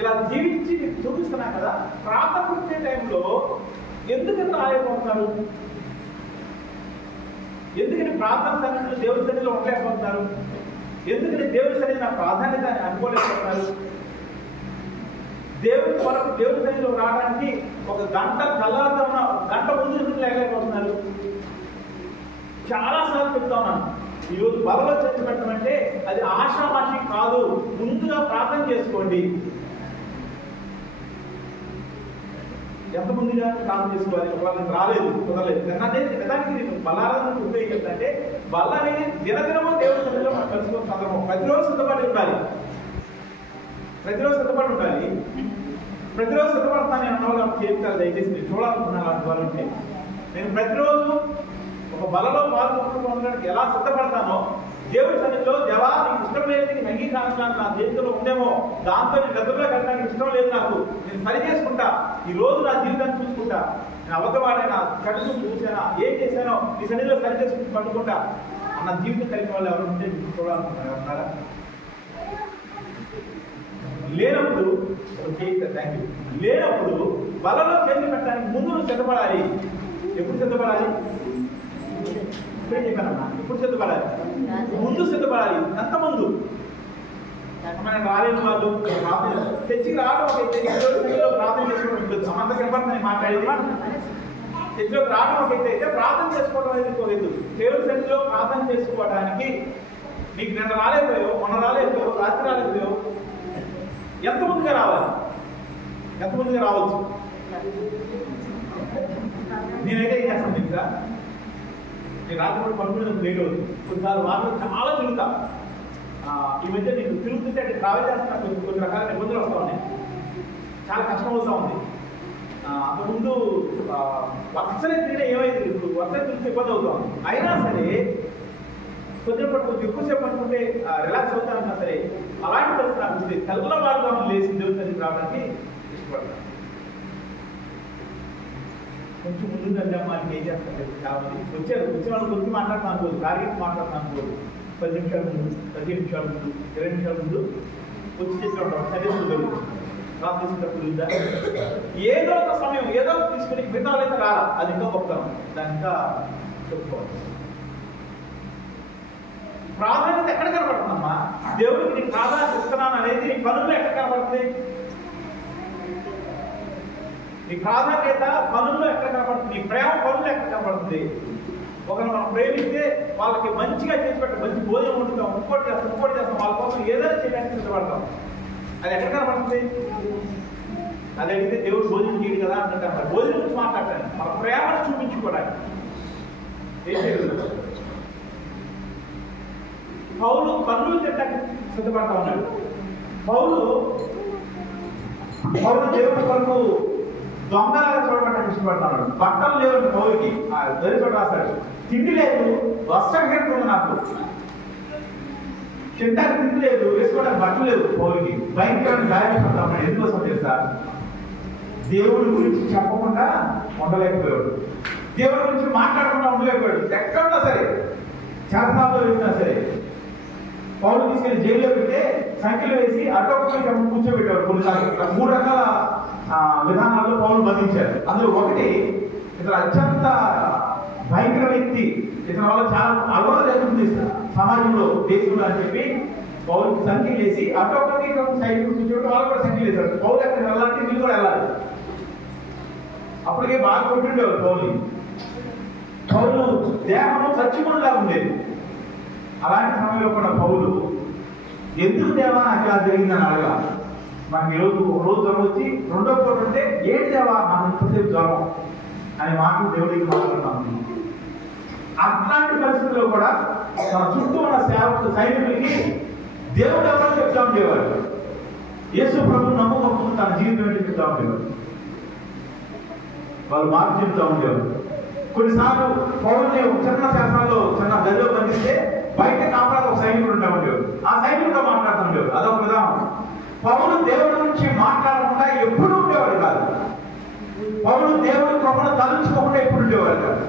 ఇలా జీవించి మీకు చూపిస్తున్నా కదా. ప్రార్థన వచ్చే టైంలో ఎందుకంటే ఆగిపోతున్నారు, ఎందుకని ప్రార్థన సన్నిధిలో దేవుడి సన్నిధిలో ఉండలేకపోతున్నారు, ఎందుకని దేవుడి సన్నిధి నా ప్రాధాన్యత అని అనుకోలేకపోతున్నారు. దేవుడి కొరకు దేవుడి సన్నిధిలో రావడానికి ఒక గంట కల్లాతో ఉన్న గంట ముందు ఎందుకు లేకపోతున్నారు. చాలాసార్లు చెప్తా ఉన్నాను, ఈరోజు బలలో చర్చ పెట్టమంటే అది ఆషామాషి కాదు, ముందుగా ప్రార్థన చేసుకోండి. ఎంతమందిగా ప్రార్థన చేసుకోవాలి? ఒకవేళ రాలేదు, కుదరలేదు, నిజానికి నేను బల్లారాధన ఉపయోగించాలంటే బల్లని దినదినము దేవుడి సన్నిధిలో మనం కలుసుకున్న సందర్భం. ప్రతిరోజు సిద్ధపడి ఉండాలి, ప్రతిరోజు సిద్ధపడి ఉండాలి. ప్రతిరోజు సిద్ధపడతాను అన్న వాళ్ళు చేస్తారు. దయచేసి మీరు చూడాలనుకున్నాను అలాంటి వాళ్ళు ఉంటే, నేను ప్రతిరోజు ఒక బలలో పాల్గొనడానికి ఎలా సిద్ధపడతానో దేవుడి సన్నిధిలో దేవా నీకు ఇష్టం లేదు, నీకు అంగీకారం నా జీవితంలో ఉందేమో, దాంతో నేను నిద్రలో వెళ్ళడానికి ఇష్టం లేదు, నాకు నేను సరి చేసుకుంటా, ఈ రోజు నా జీవితాన్ని చూసుకుంటా, నేను అబద్ధవాడైనా కడుపు చూసానా ఏం చేశానో ఈ సన్నిధిలో సరి చేసుకుని పట్టుకుంటా అన్న జీవితం కలిగిన వాళ్ళు ఎవరు ఉంటే మీకు చూడాలనుకుంటున్నారు ఉన్నారా? లేనప్పుడు థ్యాంక్ యూ. లేనప్పుడు బలలో చేతులు పెట్టడానికి ముందు నువ్వు సిద్ధపడాలి. ఎప్పుడు సిద్ధపడాలి? ఇప్పుడే చెప్పానమ్మా, ఇప్పుడు సిద్ధపడాలి, ముందు సిద్ధపడాలి. ఎంత ముందు? మనం రాలేని వాళ్ళు తెచ్చి రావడం ఒక ప్రార్థన చేసుకోవడం ఉంటుంది. అంత కనపడుతుంది మాట్లాడేది. తెచ్చిలోకి రావడం ఒక అయితే ప్రార్థన చేసుకోవడం అనేది పోలేదు. దేవుడి సన్నిధిలో ప్రార్థన చేసుకోవడానికి నీకు నిన్న రాలేకపోయావు, మొన్న రాలేకపోయావు, రాత్రి రాలేకపోయావు, ఎంత ముందుగా రావాలి? ఎంత ముందుగా రావచ్చు? నేనైతే ఏం చేస్తాను తెలుసా, నేను రాత్రి కూడా పనుకునేందుకు లేట్ అవుతుంది. కొన్నిసార్లు వాటిలో చాలా తిరుగుతా. ఈ మధ్య నీకు తిరుగుతుంటే అంటే ట్రావెల్ చేస్తున్నా కొన్ని రకాల ఇబ్బందులు వస్తూ ఉన్నాయి, చాలా కష్టం అవుతూ ఉంది. అంతకుముందు వర్షనే తిరిగితే ఏమైంది, ఇప్పుడు వర్షం తిరిగితే ఇబ్బంది అవుతా ఉంది. అయినా సరే కొంచెం ఎక్కువసేపు అనుకుంటే రిలాక్స్ అవుతానన్నా సరే అలాంటి పరిస్థితి అనిపిస్తే తెల్లవారుగా లేచి దేవుడి సన్నిధికి రావడానికి ఇష్టపడతాను. కొంచెం ముందు అమ్మాయికి ఏం చేస్తాను చాలా మంది వచ్చే వాళ్ళు గురించి మాట్లాడుతాను అనుకోదు, టార్గెట్ మాట్లాడుతాను అనుకోదు. 10 నిమిషాల ముందు, 15 నిమిషాల ముందు, 20 నిమిషాల ముందు వచ్చి చేస్తూ ఉంటాం. సరిగ్గా ప్రార్థించేటప్పుడు ఏదో ఒక సమయం ఏదో తీసుకుని మిగతా అయితే రాలా, అది ఇంకా గొప్పతనం, దాని ఇంకా చెప్పుకోవాలి. ప్రాధాన్యత ఎక్కడ కనబడుతుందమ్మా? దేవుడికి నీకు ప్రాధాన్యత ఇస్తున్నాను అనేది నీ పనుల్లో ఎక్కడ కనబడుతుంది? నీ ప్రాధాన్యత పనుల్లో ఎక్కడ కనబడుతుంది? నీ ప్రేమ పనులు ఎక్కడ కనబడుతుంది? ఒకరు మనం ప్రేమిస్తే వాళ్ళకి మంచిగా చేసి పెట్టాం, మంచి భోజనం వండుతాం, ఇంకోటి చేస్తాం, వాళ్ళ కోసం ఏదైనా చేయడానికి సిద్ధపడతాం. అది ఎక్కడ కనబడుతుంది? అది అడిగితే దేవుడు భోజనం చేయడు కదా అంటారు. భోజనం గురించి మాట్లాడతాను, మన ప్రేమను చూపించుకోవడానికి ఏం చేయలేదు. పౌలు పనులు తిట్టడానికి సిద్ధపడతా ఉన్నాడు. పౌలు దేవుడి కొరకు దొంగలాగా చూడబట్టడానికి ఇష్టపడతాడు. బట్టలు లేవు పౌరుకి, దరి చోట రాస్తాడు. తిండి లేదు, వస్త్రహీనత నాకు, తింటానికి తిండి లేదు, వేసుకోవడానికి బట్టలు లేదు పౌరుకి. భయంకరమైన గాయపడతా ఉన్నాడు. ఎందుకోసం తెలుసా? దేవుడి గురించి చెప్పకుండా ఉండలేకపోయాడు, దేవుడి గురించి మాట్లాడకుండా ఉండలేకపోయాడు. ఎక్కడున్నా సరే, చేతనాల్లో వేసినా సరే, పౌరులు తీసుకెళ్లి జైల్లో పెడితే సంఖ్యలు వేసి అటొక్క కూర్చోబెట్టారు. కొన్నిసార్లు 3 రకాల విధానాల్లో పౌరులు బంధించారు. అందులో ఒకటి, ఇతను అత్యంత భయంకర వ్యక్తి, ఇతని వల్ల చాలా అలవాటు లేకుండా సమాజంలో దేశంలో అని చెప్పి పౌరులకు సంఖ్యలు వేసి అటొక్కటి సైడ్ కూర్చోబెట్టి వాళ్ళు కూడా సంఖ్యలు వేశారు. పౌరులు ఎక్కడ వెళ్ళాలంటే వీళ్ళు కూడా వెళ్ళాలి. అప్పటికే బాగా కొట్టిండేవారు పౌరులు దేహం చచ్చిపోయేలా ఉండేది. అలాంటి సమయంలో కూడా పౌలు ఎందుకు దేవా నాకు ఇలా జరిగిందని అడగా. మనకి ఈరోజు ఒక రోజు జ్వరం వచ్చి రెండో పూట ఉంటే ఏంటి దేవా నాకు ఇంతసేపు జ్వరం అనే మాటలు దేవుడికి మాట్లాడుతున్నాను. అట్లాంటి పరిస్థితుల్లో కూడా తన చుట్టూ ఉన్న సైనికులకి దేవుడు ఎవరో చెప్తా ఉండేవారు. యేసు ప్రభువు నమ్మకం తన జీవితం ఏంటి చెప్తా ఉండేవారు. వాళ్ళు మార్పు చెప్తా ఉండేవారు. కొన్నిసార్లు పౌరుల్ని చిన్న శాసనాల్లో చిన్న గదిలో బంధిస్తే బయట కాపాడు ఒక సైనికుడు ఉంటా ఉండేవారు. ఆ సైనికుడితో మాట్లాడుతూ ఉండేవారు. అదొక విధానం. పౌరులు దేవుడి గురించి మాట్లాడకుండా ఎప్పుడు ఉండేవాడు కాదు. పౌరులు దేవుడి కృపను తలుచుకోకుండా ఎప్పుడు ఉండేవాడు కాదు.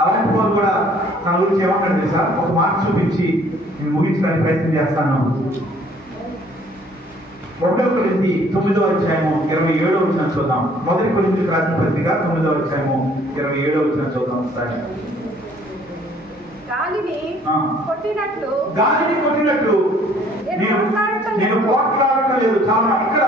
అలాంటి పౌరులు కూడా తన గురించి ఏమంటాడు తెలుసా? ఒక మాట చూపించి నేను ముగించడానికి ప్రయత్నం చేస్తాను. 1 కొరింథీ 9వ అధ్యాయము 27వ వచనం చూద్దాం. 1 కొరింథీయులకు రాసిన పత్రిక 9వ అధ్యాయము 27వ వచనం చూద్దాం ఒకసారి. గాలిని కొట్టినట్లు నేను పోట్లాడటం లేదు. చాలా ఇక్కడ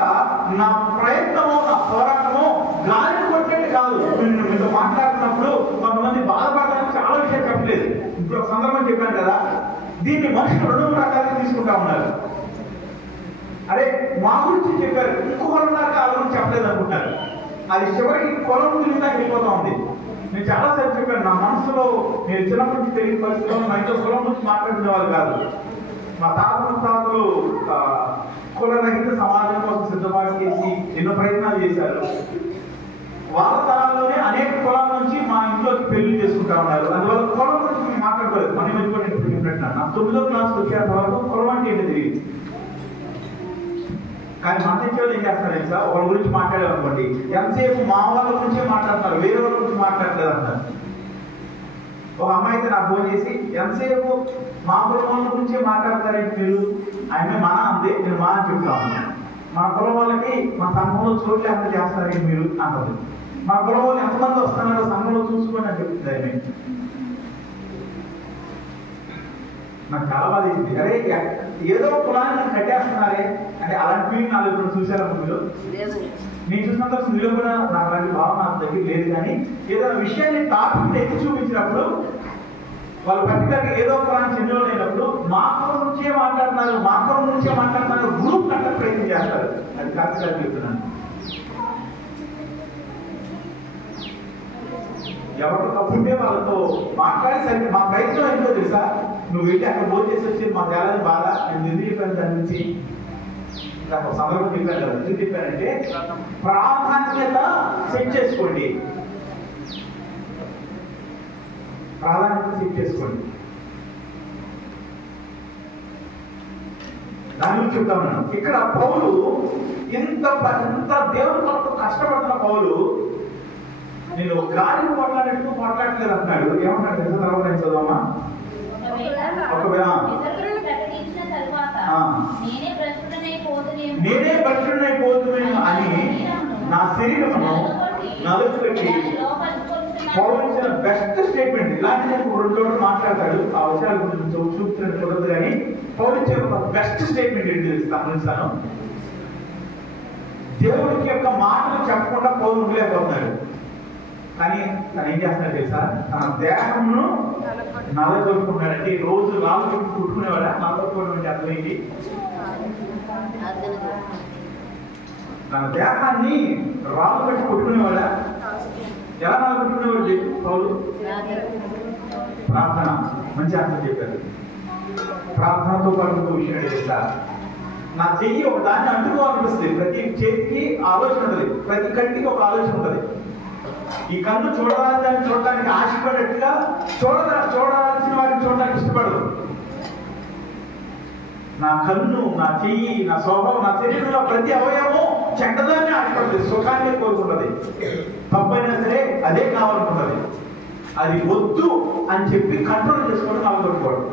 నా ప్రయత్నము, నా పోరాటము గాలిని కొట్టేది కాదు. నేను మీతో మాట్లాడుతున్నప్పుడు కొంతమంది బాధపడడానికి చాలా విషయాలు చెప్పలేదు. ఇప్పుడు ఒక సందర్భం చెప్పాను కదా, దీన్ని మనుషులు 2 రకాలుగా తీసుకుంటా ఉన్నారు. అరే మా గురించి చెప్పారు, ఇంకొకరు వాళ్ళ గురించి చెప్పలేదు అనుకుంటారు. అది చివరికి కులం గురించి వెళ్ళిపోతా ఉంది. నేను చాలాసార్లు చెప్పాను, నా మనసులో నేను చిన్నప్పటి నుంచి తెలియని పరిస్థితుల్లో మా ఇంట్లో కులం గురించి మాట్లాడుకునే వాళ్ళు కాదు. మా తాతలు కులరహిత సమాజం కోసం సిద్ధపాటు చేసి ఎన్నో ప్రయత్నాలు చేశారు. వాళ్ళ తరాల్లోనే అనేక కులాల నుంచి మా ఇంట్లోకి పెళ్లి చేసుకుంటా ఉన్నారు. అందువల్ల కులం గురించి మేము మాట్లాడుకోలేదు. మన మధ్య కూడా నేను చెప్పినట్టు నాకు 9వ క్లాస్కి వచ్చేంత వరకు కులం అంటే ఏంటి తెలియదు. కానీ మన వాళ్ళు ఏం చేస్తారు సార్, వాళ్ళ గురించి మాట్లాడాలనుకోండి, ఎంతసేపు మా వాళ్ళ గురించే మాట్లాడతారు, వేరే వాళ్ళ గురించి మాట్లాడలేదు అంటారు. ఒక అమ్మాయి అయితే నాకు ఫోన్ చేసి, ఎంతసేపు మా కులం వాళ్ళ గురించే మాట్లాడతారేంటి మీరు, ఆయన మా అంతే నేను మా అని చెప్తాను. మా కులం వాళ్ళకి మా సంఘంలో చోటు లేకుండా చేస్తారేంటి మీరు అంటారు. మా కులం వాళ్ళు ఎంతమంది వస్తున్నారో సంఘంలో చూసుకొని అని చెప్తుంది ఆయన. నాకు చాలా బాధ అయింది. అరే ఏదో కులాన్ని కట్టేస్తున్నారే అంటే అలాంటి ఫీలింగ్ నాలుగు ఇప్పుడు చూసారా మీరు? నేను చూసినంత మీరు కూడా నాకు అలాంటి భావన నా దగ్గర లేదు. కానీ ఏదైనా విషయాన్ని టాపిక్ ఎత్తి చూపించినప్పుడు వాళ్ళు పర్టికులర్గా ఏదో కులాన్ని చెందిన అయినప్పుడు మా కులం నుంచే మాట్లాడుతున్నారు, మా కులం నుంచే మాట్లాడుతున్నారు, గ్రూప్ కట్ట ప్రయత్నం చేస్తారు. అది కరెక్ట్గా చెప్తున్నాను. ఎవరు తప్పుంటే వాళ్ళతో మాట్లాడి సరే మా ప్రయత్నం ఏంటో తెలుసా, నువ్వు వెళ్ళి అక్కడ భోజనం చేసి వచ్చి మా తేలని బాధ నేను ఎందుకు చెప్పాను దాని నుంచి నాకు సందర్భం చెప్పాను కదా. ఎందుకు చెప్పానంటే ప్రాధాన్యత సెట్ చేసుకోండి, ప్రాధాన్యత సెట్ చేసుకోండి. దాని గురించి చెప్తాను నేను. ఇక్కడ పౌలు ఇంత దేవుని కొరకు కష్టపడుతున్న పౌలు నేను గాలిని మాట్లాడినట్టు మాట్లాడలేదు అంటున్నాడు. ఏమన్నాడు తెలుసా? తర్వాత నేను చదవమా? నేనే భ్రష్టుడైపోతున్నాను అని నా శరీరమును నలుగుపెట్టి పౌలించిన బెస్ట్ స్టేట్మెంట్. ఇలాంటి నేను 2 చోట్ల మాట్లాడతాడు. ఆ విషయాల గురించి చూపుతున్నట్టు చూడదు. కానీ పౌలించే ఒక బెస్ట్ స్టేట్మెంట్ ఏంటి తెలుస్తాను. దేవుడికి యొక్క మాటలు చెప్పకుండా పౌలు ఉండలేకపోతున్నాడు. కానీ తను ఏం చేస్తున్నాడు తెలుసా? తన దేహమును నలగొట్టుకున్నాడంటే రోజు నాలుగు కుట్టుకునేవాడా? నలగొట్టుకోవడం అంటే అర్థమైంది. తన దేహాన్ని రాళ్ళు పెట్టి కొట్టుకునేవాడా? ఎలా నలగొట్టుకునేవాడు పౌలు? ప్రార్థన. మంచి అర్థం చెప్పారు. ప్రార్థనతో పాటు ఇంకో విషయం తెలుసా? నా చెయ్యి ఒక దాన్ని అంటుకోవాలనిపిస్తుంది. ప్రతి చేతికి ఆలోచన ఉంటుంది, ప్రతి కంటికి ఒక ఆలోచన ఉంటుంది. ఈ కన్ను చూడడానికి చూడటానికి ఆశపడేట్టుగా చూడాల్సిన వాటిని చూడడానికి ఇష్టపడదు. నా కన్ను, నా చెయ్యి, నా స్వభావం, నా శరీరంలో ప్రతి అవయవం చెడ్డదాన్ని ఆశపడుతుంది, సుఖాన్ని కోరుకుంటుంది. తప్పైనా సరే అదే కావాలనుకుంటుంది. అది వద్దు అని చెప్పి కంట్రోల్ చేసుకోవడం నలగొట్టుకోవడం.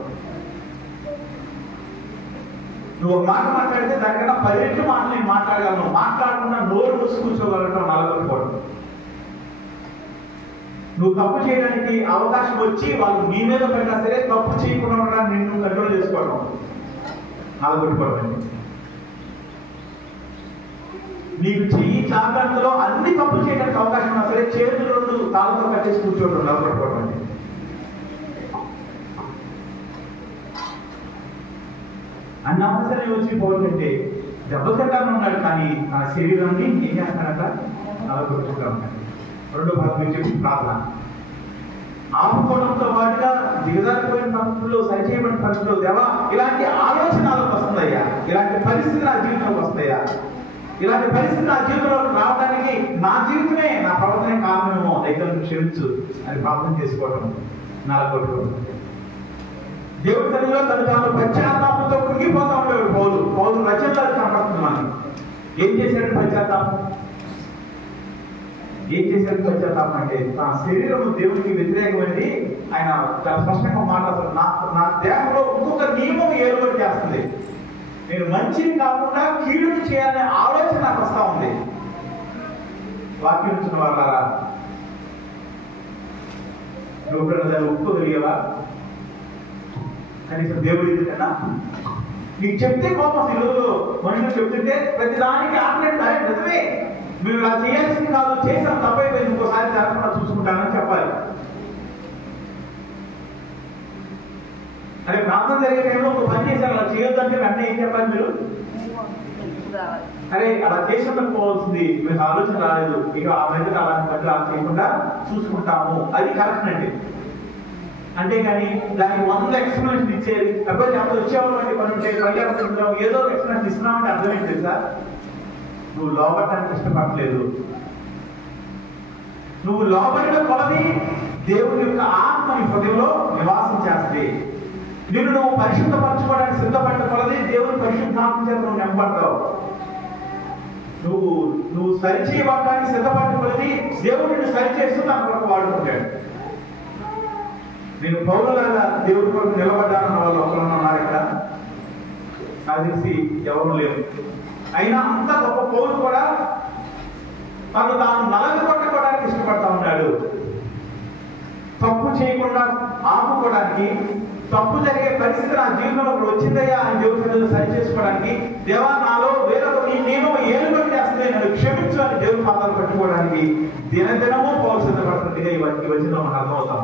నువ్వు ఒక మాట మాట్లాడితే దానికన్నా 10 రెట్లు మాటలు నేను మాట్లాడగలను, మాట్లాడకుండా నోరు మూసి కూర్చోగలగడం నలగొట్టుకోవడం. నువ్వు తప్పు చేయడానికి అవకాశం వచ్చి వాళ్ళు నీ మీద పెట్టా సరే తప్పు చేయకుండా ఉండడానికి నిన్ను కంట్రోల్ చేసుకోవడం నలగొట్టుకోవడం. నీకు చెయ్యి జాగ్రత్తలో అన్ని తప్పు చేయడానికి అవకాశం ఉన్నా సరే చేతులు 2 తాళ్ళతో కట్టేసి కూర్చోవడం నలగొట్టుకోవడం. అన్న అవసరం వచ్చి పోతుంటే దెబ్బతింటానే ఉన్నాడు. కానీ ఆ శరీరాన్ని ఏం చేస్తాడట? నలగొట్టుకుంటా ఉన్నాడు. 2వ భాగం చెప్పి ప్రార్థన. ఆపుకోవడంతో పాటుగా దిగజారిపోయిన పరిస్థితుల్లో, సరిచేయబడిన పరిస్థితుల్లో దేవా ఇలాంటి ఆలోచనలు వస్తుందయ్యా, ఇలాంటి పరిస్థితి నా జీవితంలోకి వస్తాయా, ఇలాంటి పరిస్థితి నా జీవితంలో రావడానికి నా జీవితమే, నా ప్రవర్తనే కారణమేమో, దైవాన్ని క్షమించు అని ప్రార్థన చేసుకోవడం నలగొట్టుకోవడం. దేవుడి తల్లిలో తను తాను పశ్చాత్తాపంతో కృంగిపోతా ఉండేవాడు పౌలు. పౌలు రచనలో కనపడుతున్నాను. ఏం చేశాడు పశ్చాత్తాపం? ఏం చేశాడు పశ్చాత్తాపం అంటే తన శరీరము దేవునికి వ్యతిరేకమైనది. ఆయన చాలా స్పష్టంగా మాట్లాడుతాడు. నా దేహంలో ఇంకొక నియమం ఏర్పాటు చేస్తుంది. నేను మంచిని కాకుండా కీడుని చేయాలనే ఆలోచన నాకు వస్తా ఉంది. వాక్యం ఇచ్చిన వాళ్ళారా, నువ్వు దాన్ని ఒప్పుకోగలిగేవా? కనీసం దేవుడి కన్నా నీకు చెప్తే కోపం. ఈరోజు మనుషులు చెప్తుంటే ప్రతి దానికి ఆపరేట్ నిజమే, మేము ఇలా చేయాల్సింది కాదు, చేసాం తప్పైపోయింది, ఇంకోసారి జరగకుండా చూసుకుంటానని చెప్పాలి. అదే ప్రార్థన జరిగే టైంలో ఒక పని చేశారు, అలా చేయొద్దంటే వెంటనే ఏం చెప్పాలి? మీరు అరే అలా చేసిపోవాల్సింది మీకు ఆలోచన రాలేదు, ఇక ఆ మీద అలాంటి పనులు అలా చేయకుండా చూసుకుంటాము, అది కరెక్ట్ అండి. అంతేగాని దానికి 100 ఎక్స్ప్లెనేషన్ ఇచ్చేది, అబ్బాయి అప్పుడు వచ్చేవాళ్ళు పని ఉంటే పర్యావరణం ఏదో ఎక్స్ప్లెనేషన్ ఇస్తున్నామంటే అర్థం ఏంటి సార్? నువ్వు లోపడటానికి ఇష్టపడలేదు. నువ్వు లోబడిన కొలది దేవుడి యొక్క ఆత్మ నీ హృదయంలో నివాసం చేస్తే, నిన్ను నువ్వు పరిశుద్ధపరచుకోవడానికి సిద్ధపడిన కొలది దేవుని పరిశుద్ధాత్మ చేత నువ్వు నింపడతావు. నువ్వు సరిచేయడానికి సిద్ధపడిన కొలది దేవుడు నిన్ను సరిచేస్తూ తన కొరకు వాడుకుంటాడు. నేను పౌరులాగా దేవుడి కొరకు నిలబడ్డానన్న వాళ్ళు ఒకరు ఉన్నారు ఇక్కడ, నాకు తెలిసి ఎవరు లేరు. అయినా అంత గొప్ప పౌరులు కూడా తను తాను నలగొట్టుకోవడానికి ఇష్టపడతా ఉన్నాడు. తప్పు చేయకుండా ఆపుకోవడానికి, తప్పు జరిగే పరిస్థితి నా జీవితంలో వచ్చిందయ్యా అని దేవుడి సరి చేసుకోవడానికి, దేవా నాలో వేరొకటి నేను ఏలుబడి చేస్తే నన్ను క్షమించు అని దేవుడి పాదాలు పట్టుకోవడానికి దినదినమూ పౌరు సిద్ధపడుతుందిగా ఈ వచ్చిన మనకు అర్థమవుతాం.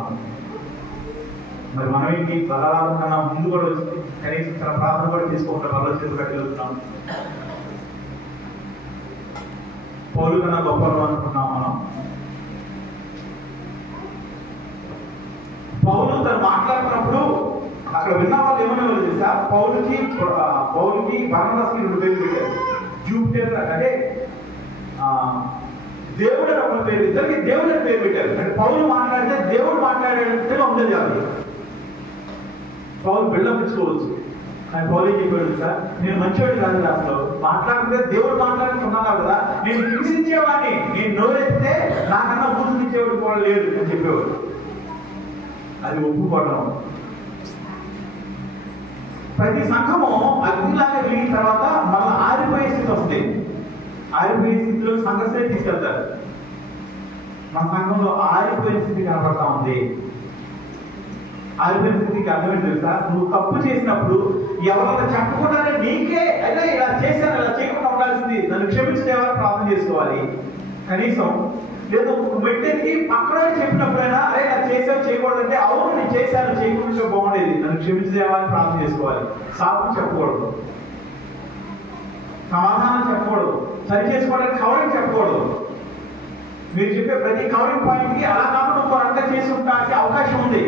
మరి మనం ఏంటి బలరాలు కన్నా ముందు కూడా వచ్చి కనీసం తన ప్రార్థన కూడా తీసుకోకుండా ఆలోచన పెట్టగలుగుతున్నాం. పౌరు కన్నా గొప్పలు అనుకున్నాం మనం. పౌలు తను మాట్లాడుతున్నప్పుడు అక్కడ విన్న వాళ్ళు ఏమనేవాళ్ళు తెలుసా? పౌలుకి బర్నబాస్కి 2 పేర్లు పెట్టారు. జూపిటర్ అంటే దేవుడు అని ఒక పేరు, ఇద్దరికి దేవుడు అని పేరు పెట్టారు. అంటే పౌలు మాట్లాడితే దేవుడు మాట్లాడేట్టుగా ఉండేది అది. పౌలు బిళ్ళపించుకోవచ్చు, కానీ పౌలు ఏం చెప్పాడు సార్? నేను మంచివాడు కాదు, అసలు మాట్లాడితే దేవుడు మాట్లాడుతున్నాను కదా, నేను హింసించేవాడిని, నేను నోరెత్తే నాకన్నా బూతునిచ్చేవాడు కూడా లేదు అని చెప్పేవాడు. అది ఒప్పుకోవడం. ప్రతి సంఘము అగ్నిలాగా వెలిగిన తర్వాత మళ్ళీ ఆరిపోయే స్థితి వస్తుంది. ఆరిపోయే స్థితిలో సంఘస్థితి తీసుకెళ్తారు. మన సంఘంలో ఆరిపోయే స్థితి కనపడతా ఉంది. ఆరిపోయే స్థితికి అర్థమేంటి తెలుసా? నువ్వు తప్పు చేసినప్పుడు ఎవరైనా చెప్పకుండానే నీకే అయితే ఇలా చేశాను, ఇలా చేయకుండా ఉండాల్సింది, నన్ను క్షమించేవారు ప్రార్థన చేసుకోవాలి. కనీసం లేదు మెట్టెక్కి పక్కన చెప్పినప్పుడైనా అరే నాకు చేసావు చేయకూడదంటే, అవును నేను చేశాను చేయకుండా బాగుండేది, నన్ను క్షమించేవాలని ప్రార్థన చేసుకోవాలి. సాకు చెప్పకూడదు, సమాధానం చెప్పకూడదు, సరి చేసుకోవడానికి కవరింగ్ చెప్పకూడదు. మీరు చెప్పే ప్రతి కవరింగ్ పాయింట్కి అలా కాకుండా ఇంకో అంతా చేసి ఉండడానికి అవకాశం ఉంది.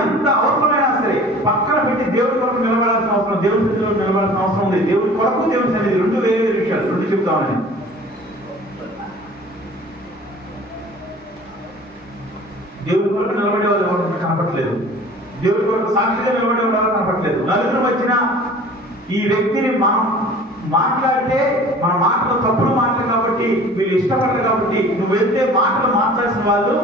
ఎంత అవసరమైనా సరే పక్కన పెట్టి దేవుడి కొరకు నిలబడాల్సిన అవసరం, దేవుడి స్థితిలో నిలబడాల్సిన అవసరం ఉంది. దేవుడి కొరకు దేవుడి సన్నిధి 2 వేరే విషయాలు, 2 చెప్తామని. దేవుడి కొరకు నిలబడే వాళ్ళు ఎవరు కనపట్లేదు, దేవుడి కొరకు సాక్షిగా నిలబడే వాళ్ళు కనపట్లేదు. నలుగురు వచ్చిన ఈ వ్యక్తిని మనం మాట్లాడితే మన మాటలు తప్పుడు మాటలు కాబట్టి వీళ్ళు ఇష్టపడరు కాబట్టి నువ్వు వెళ్తే మాటలు మార్చాల్సిన వాళ్ళు,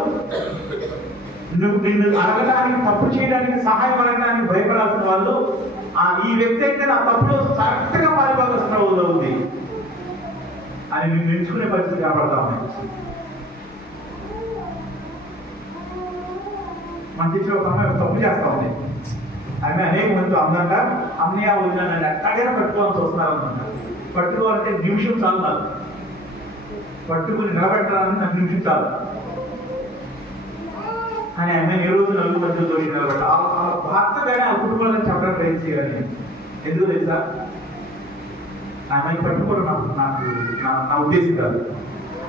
నువ్వు నిన్ను అడగడానికి తప్పు చేయడానికి సహాయపడడానికి భయపడాల్సిన వాళ్ళు, ఈ వ్యక్తి అయితే నా తప్పులో కరెక్ట్గా పాల్గొనాల్సిన ఉంది అని నిన్ను ఎంచుకునే పరిస్థితి కనపడతా ఉన్నాయి. మన teacher ఒక అమ్మాయి తప్పు చేస్తా ఉంది. ఆమె అనేక మంది అందంగా అన్నయ్య వదిన నన్ను ఎక్కడైనా పట్టుకోవాలని చూస్తున్నారు అన్నమాట. పట్టుకోవాలంటే నిమిషం చాలు, నాకు పట్టుకుని నిలబెట్టడానికి నాకు నిమిషం చాలు అని ఆమె ఏ రోజు నలుగురు మధ్య దోషి నిలబెట్ట భర్త కానీ ఆ కుటుంబాలను చెప్పడం ప్రయత్నం చేయాలి. ఎందుకు తెలుసా? ఆమె పట్టుకోవడం నాకు నా ఉద్దేశం కాదు.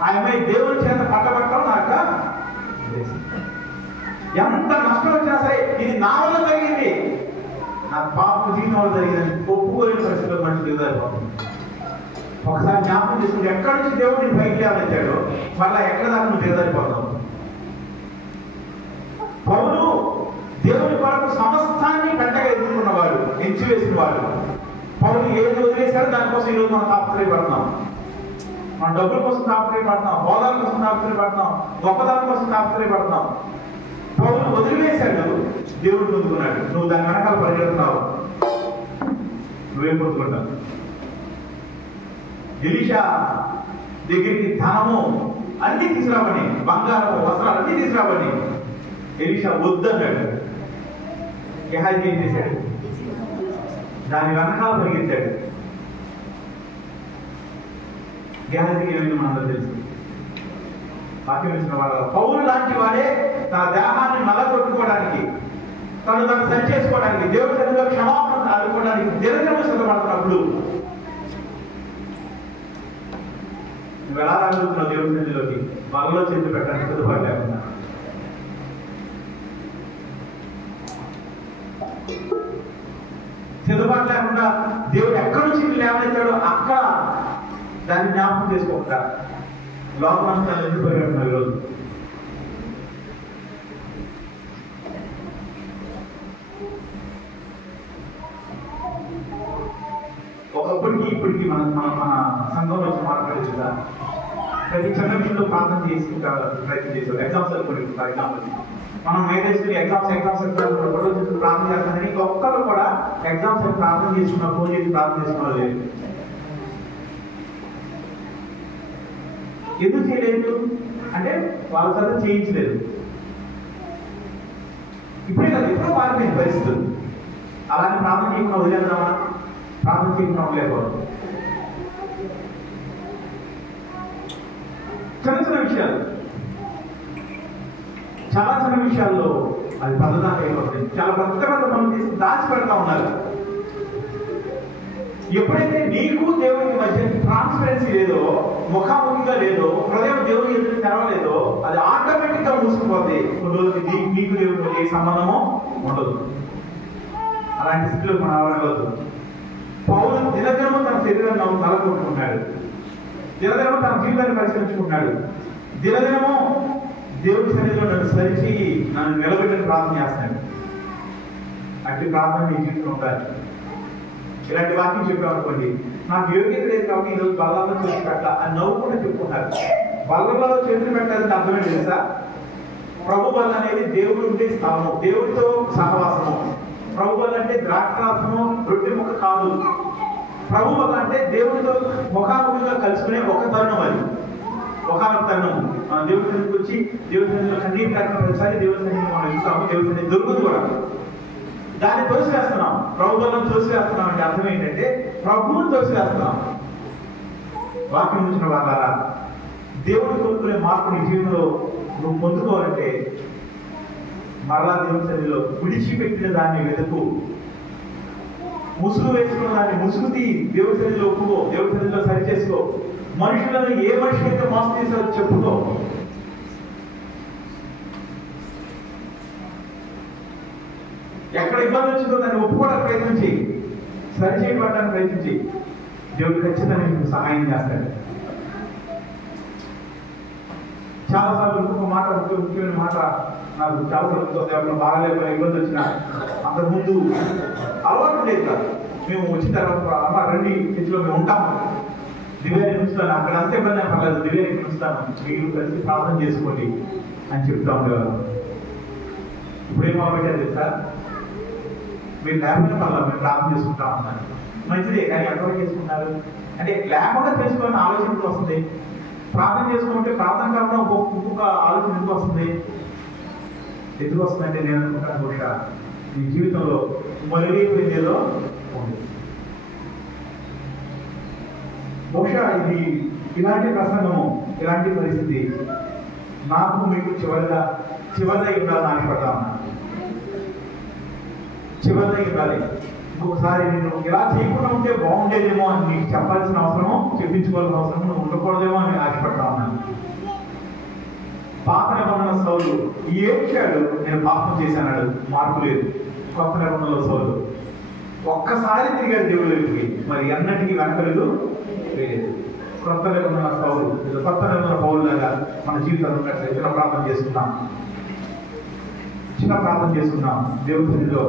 ఆమె దేవుని చేత పట్టబట్టడం నాకు ఉద్దేశం. ఎంత నష్టం వచ్చినా సరే ఇది నా వల్ల జరిగింది, నా పాప జీవితం వల్ల జరిగిందని ఒప్పుకోలేని పరిస్థితుల్లో మనిషి దిగుదారిపోతుంది. ఒకసారి జ్ఞాపకం చేసుకుంటే ఎక్కడి నుంచి దేవుడిని పైకి లేవనెత్తాడో మళ్ళీ ఎక్కడ దాకా నువ్వు దిగదారిపోతావు. పౌలు దేవుని కొరకు సమస్తాన్ని పెద్దగా ఎదుర్కొన్నవాడు, ఎంచివేసిన వాడు. పౌలు ఏది వదిలేశారో దానికోసం ఈరోజు మనం తాపత్రయపడుతున్నాం. మన డబ్బుల కోసం తాపత్రయపడుతున్నాం, హోదాల కోసం తాపత్రయపడుతున్నాం, గొప్పతనం కోసం తాపత్రయపడుతున్నాం. పౌలు వదిలివేశాడు, దేవుడు పొందుకున్నాడు. నువ్వు దాని వెనకాల పరిగెడుతున్నావు, నువ్వేం పొందుకుంటావు? ఎలీషా దగ్గరికి ధనము అన్ని తీసుకురావని, బంగారము వస్త్రాలు అన్ని తీసుకురావని ఎలీషా వద్దన్నాడు. గెహాజీ ఏం చేశాడు? దాని వెనకాల పరిగెత్తాడు. గెహాజీకి ఏమైంది మనందరూ తెలుసు. వాక్యం ఇచ్చిన వాడు పౌలు లాంటి వాడే తన దేహాన్ని నలగొట్టుకోవడానికి, తను సరి చేసుకోవడానికి, దేవుడి సన్నిధిలో క్షమాపణ ఆడుకోవడానికి దినదినము సిద్ధపడుతున్నప్పుడు నువ్వు ఎలా రాగలుగుతున్నావు దేవుడి సన్నిధిలోకి? వాళ్ళలో చేతులు పెట్టడానికి సిద్ధపడి లేకుండా. సిద్ధపాటు లేకుండా దేవుడు ఎక్కడి నుంచి లేవనెత్తాడో అక్కడ దాన్ని జ్ఞాపకం చేసుకోకుండా లోపలంతా ఎందుకు ఈరోజు ఒకప్పటికి ఇప్పటికి మన సంఘంలో వచ్చి మాట్లాడేదా ప్రతి చిన్న విషయంలో ప్రార్థన చేసుకుంటా ప్రయత్నం చేసాం. ఎగ్జామ్స్ అనుకోండి, ఫర్ ఎగ్జాంపుల్ మనం మేనేజ్మెంట్ ఎగ్జామ్స్ ప్రార్థన చేస్తామని ఒక్కరు కూడా ఎగ్జామ్స్ ప్రార్థన చేసుకున్నా, ఫోన్ చేసి ప్రార్థన చేసుకున్నా లేదు. ఎందుకు చేయలేదు అంటే వాళ్ళ చదువు చేయించలేదు. ఇప్పుడే కదా, ఎప్పుడో మారిపోయింది పరిస్థితులు. అలానే ప్రార్థన చేయకుండా వదిలేద్దామా? ప్రార్థన చేయకుండా వదిలేకూడదు. చిన్న విషయాలు, చాలా చిన్న విషయాల్లో అది పద్ధతి అయిపోతుంది. చాలా పెద్ద పనులు తీసి దాచిపెడతా ఉన్నారు. ఎప్పుడైతే నీకు దేవుడికి మధ్య ట్రాన్స్పరెన్సీ లేదో, ముఖాముఖిగా లేదో, హృదయం దేవుడి ఎదురు తెరవలేదో, అది ఆటోమేటిక్ గా మూసుకుపోతే కొన్ని రోజులకి నీకు దేవుడికి ఏ సంబంధమో ఉండదు. అలాంటి స్థితిలో మనం అవ్వగలదు. పౌలు దినదినము తన శరీరాన్ని నలగొట్టుకుంటాడు, దినదినము తన జీవితాన్ని పరిశీలించుకుంటాడు, దినదినము దేవుడి సన్నిధిలో నన్ను సరిచి నన్ను నిలబెట్టని ప్రార్థన చేస్తాడు. అట్టి ప్రార్థన నీ జీవితంలో ఉండాలి. ఇలాంటి వాక్యం చెప్పామనుకోండి, నాకు యోగ్యత లేదు కాబట్టి ఈరోజు బల్లలో చేతులు పెట్టాల అని నవ్వుకుండా చెప్పుకుంటారు. బల్లలో చేతులు పెట్టాలంటే అర్థమే తెలుసా? ప్రభు బల్ల అనేది దేవుడు ఉండే స్థానము, దేవుడితో సహవాసము. ప్రభు బల్ల అంటే ద్రాక్షాసము, రొట్టె ముక్క కాదు. ప్రభు బల్ల అంటే దేవుడితో ముఖాముఖిగా కలుసుకునే ఒక తరుణం. అది ఒక తరుణం. దేవుడి సన్నిధికి వచ్చి దేవుడి సన్నిధిలో కన్నీరు కట్టిన ప్రతిసారి దేవుడి సన్నిధిని మనం ఇస్తాము. దేవుడి సన్నిధి దొరుకుతుంది కూడా. దాన్ని తోసివేస్తున్నాం, ప్రభుత్వం తోసివేస్తున్నాం అంటే అర్థం ఏంటంటే ప్రభువును తోసివేస్తున్నాం. వాక్యం చూసిన వాళ్ళ దేవుడు కోరుకునే మార్పు నీ జీవితంలో నువ్వు పొందుకోవాలంటే మరలా దేవుడి సన్నిధిలో విడిచిపెట్టిన దాన్ని వెతుకు. ముసుగు వేసుకున్న దాన్ని ముసుగుతి దేవుడి సన్నిధిలో ఒప్పుకో, దేవుడి సన్నిధిలో సరి చేసుకో. మనుషులను ఏ మనిషి అయితే మోసం చేశారో చెప్పుకో. ఎక్కడ ఇబ్బంది వచ్చిందో దాన్ని ఒప్పుకోవడానికి ప్రయత్నించి, సరి చేయబడడానికి ప్రయత్నించి, దేవుడు ఖచ్చితంగా నీకు సహాయం చేస్తాడు. చాలాసార్లు ఇంకొక మాట, ముఖ్యమైన మాట నాకు చాలాసార్లు దేవుడు బాగాలేకపోయినా ఇబ్బంది వచ్చినా అంతకుముందు అలవాటు లేదు కాదు. మేము వచ్చిన తర్వాత అమ్మ రండి చర్చిలో మేము ఉంటాము, దివ్యాన్ని ఉంచుతాను, అక్కడ అంతే ఇబ్బంది పర్లేదు, దివ్యాన్ని ఉంచుతాను, మీరు కలిసి ప్రార్థన చేసుకోండి అని చెప్తా ఉండేవారు. ఇప్పుడేం మొదలుపెట్టారు తెలుసా? మీరు లేకుండా పర్లేదు, మేము ప్రార్థన చేసుకుంటాం అన్నారు. మంచిదే, కానీ ఎంతవరకు చేసుకుంటారు అంటే లేకుండా చేసుకోవాలని ఆలోచన ఎందుకు వస్తుంది? ప్రార్థన చేసుకుంటే ప్రార్థన కాకుండా ఇంకొక ఆలోచన ఎందుకు వస్తుంది? ఎందుకు వస్తుందంటే నేను అనుకుంటాను బహుశా నీ జీవితంలో మొదలైపోయిందేదో ఉంది. బహుశా ఇది ఇలాంటి ప్రసంగము, ఇలాంటి పరిస్థితి నాకు మీకు చివరిగా ఉండాలని ఆశపడతా ఉన్నా. చివరిగా ఉండాలి. ఇంకొకసారి నేను ఇలా చేయకుండా ఉంటే బాగుండేదేమో అని నీకు చెప్పాల్సిన అవసరమో, చెప్పించుకోవాల్సిన అవసరమో నువ్వు ఉండకూడదేమో అని ఆశపడతా ఉన్నాను. పాత నిబంధన సౌలు ఏడ్చాడు, నేను పాపం చేశాడు, మార్పు లేదు. కొత్త నిబంధనలో సౌలు ఒక్కసారి తిరిగాడు దేవుడి వైపుకి, మరి ఎన్నటికీ వెనకలేదు లేదు. కొత్త నిబంధన సౌలు, కొత్త నిబంధన పౌలు లాగా మన జీవితాలు ఉన్నట్లయితే చిన్న ప్రార్థన చేసుకున్నాం దేవుడి సన్నిధిలో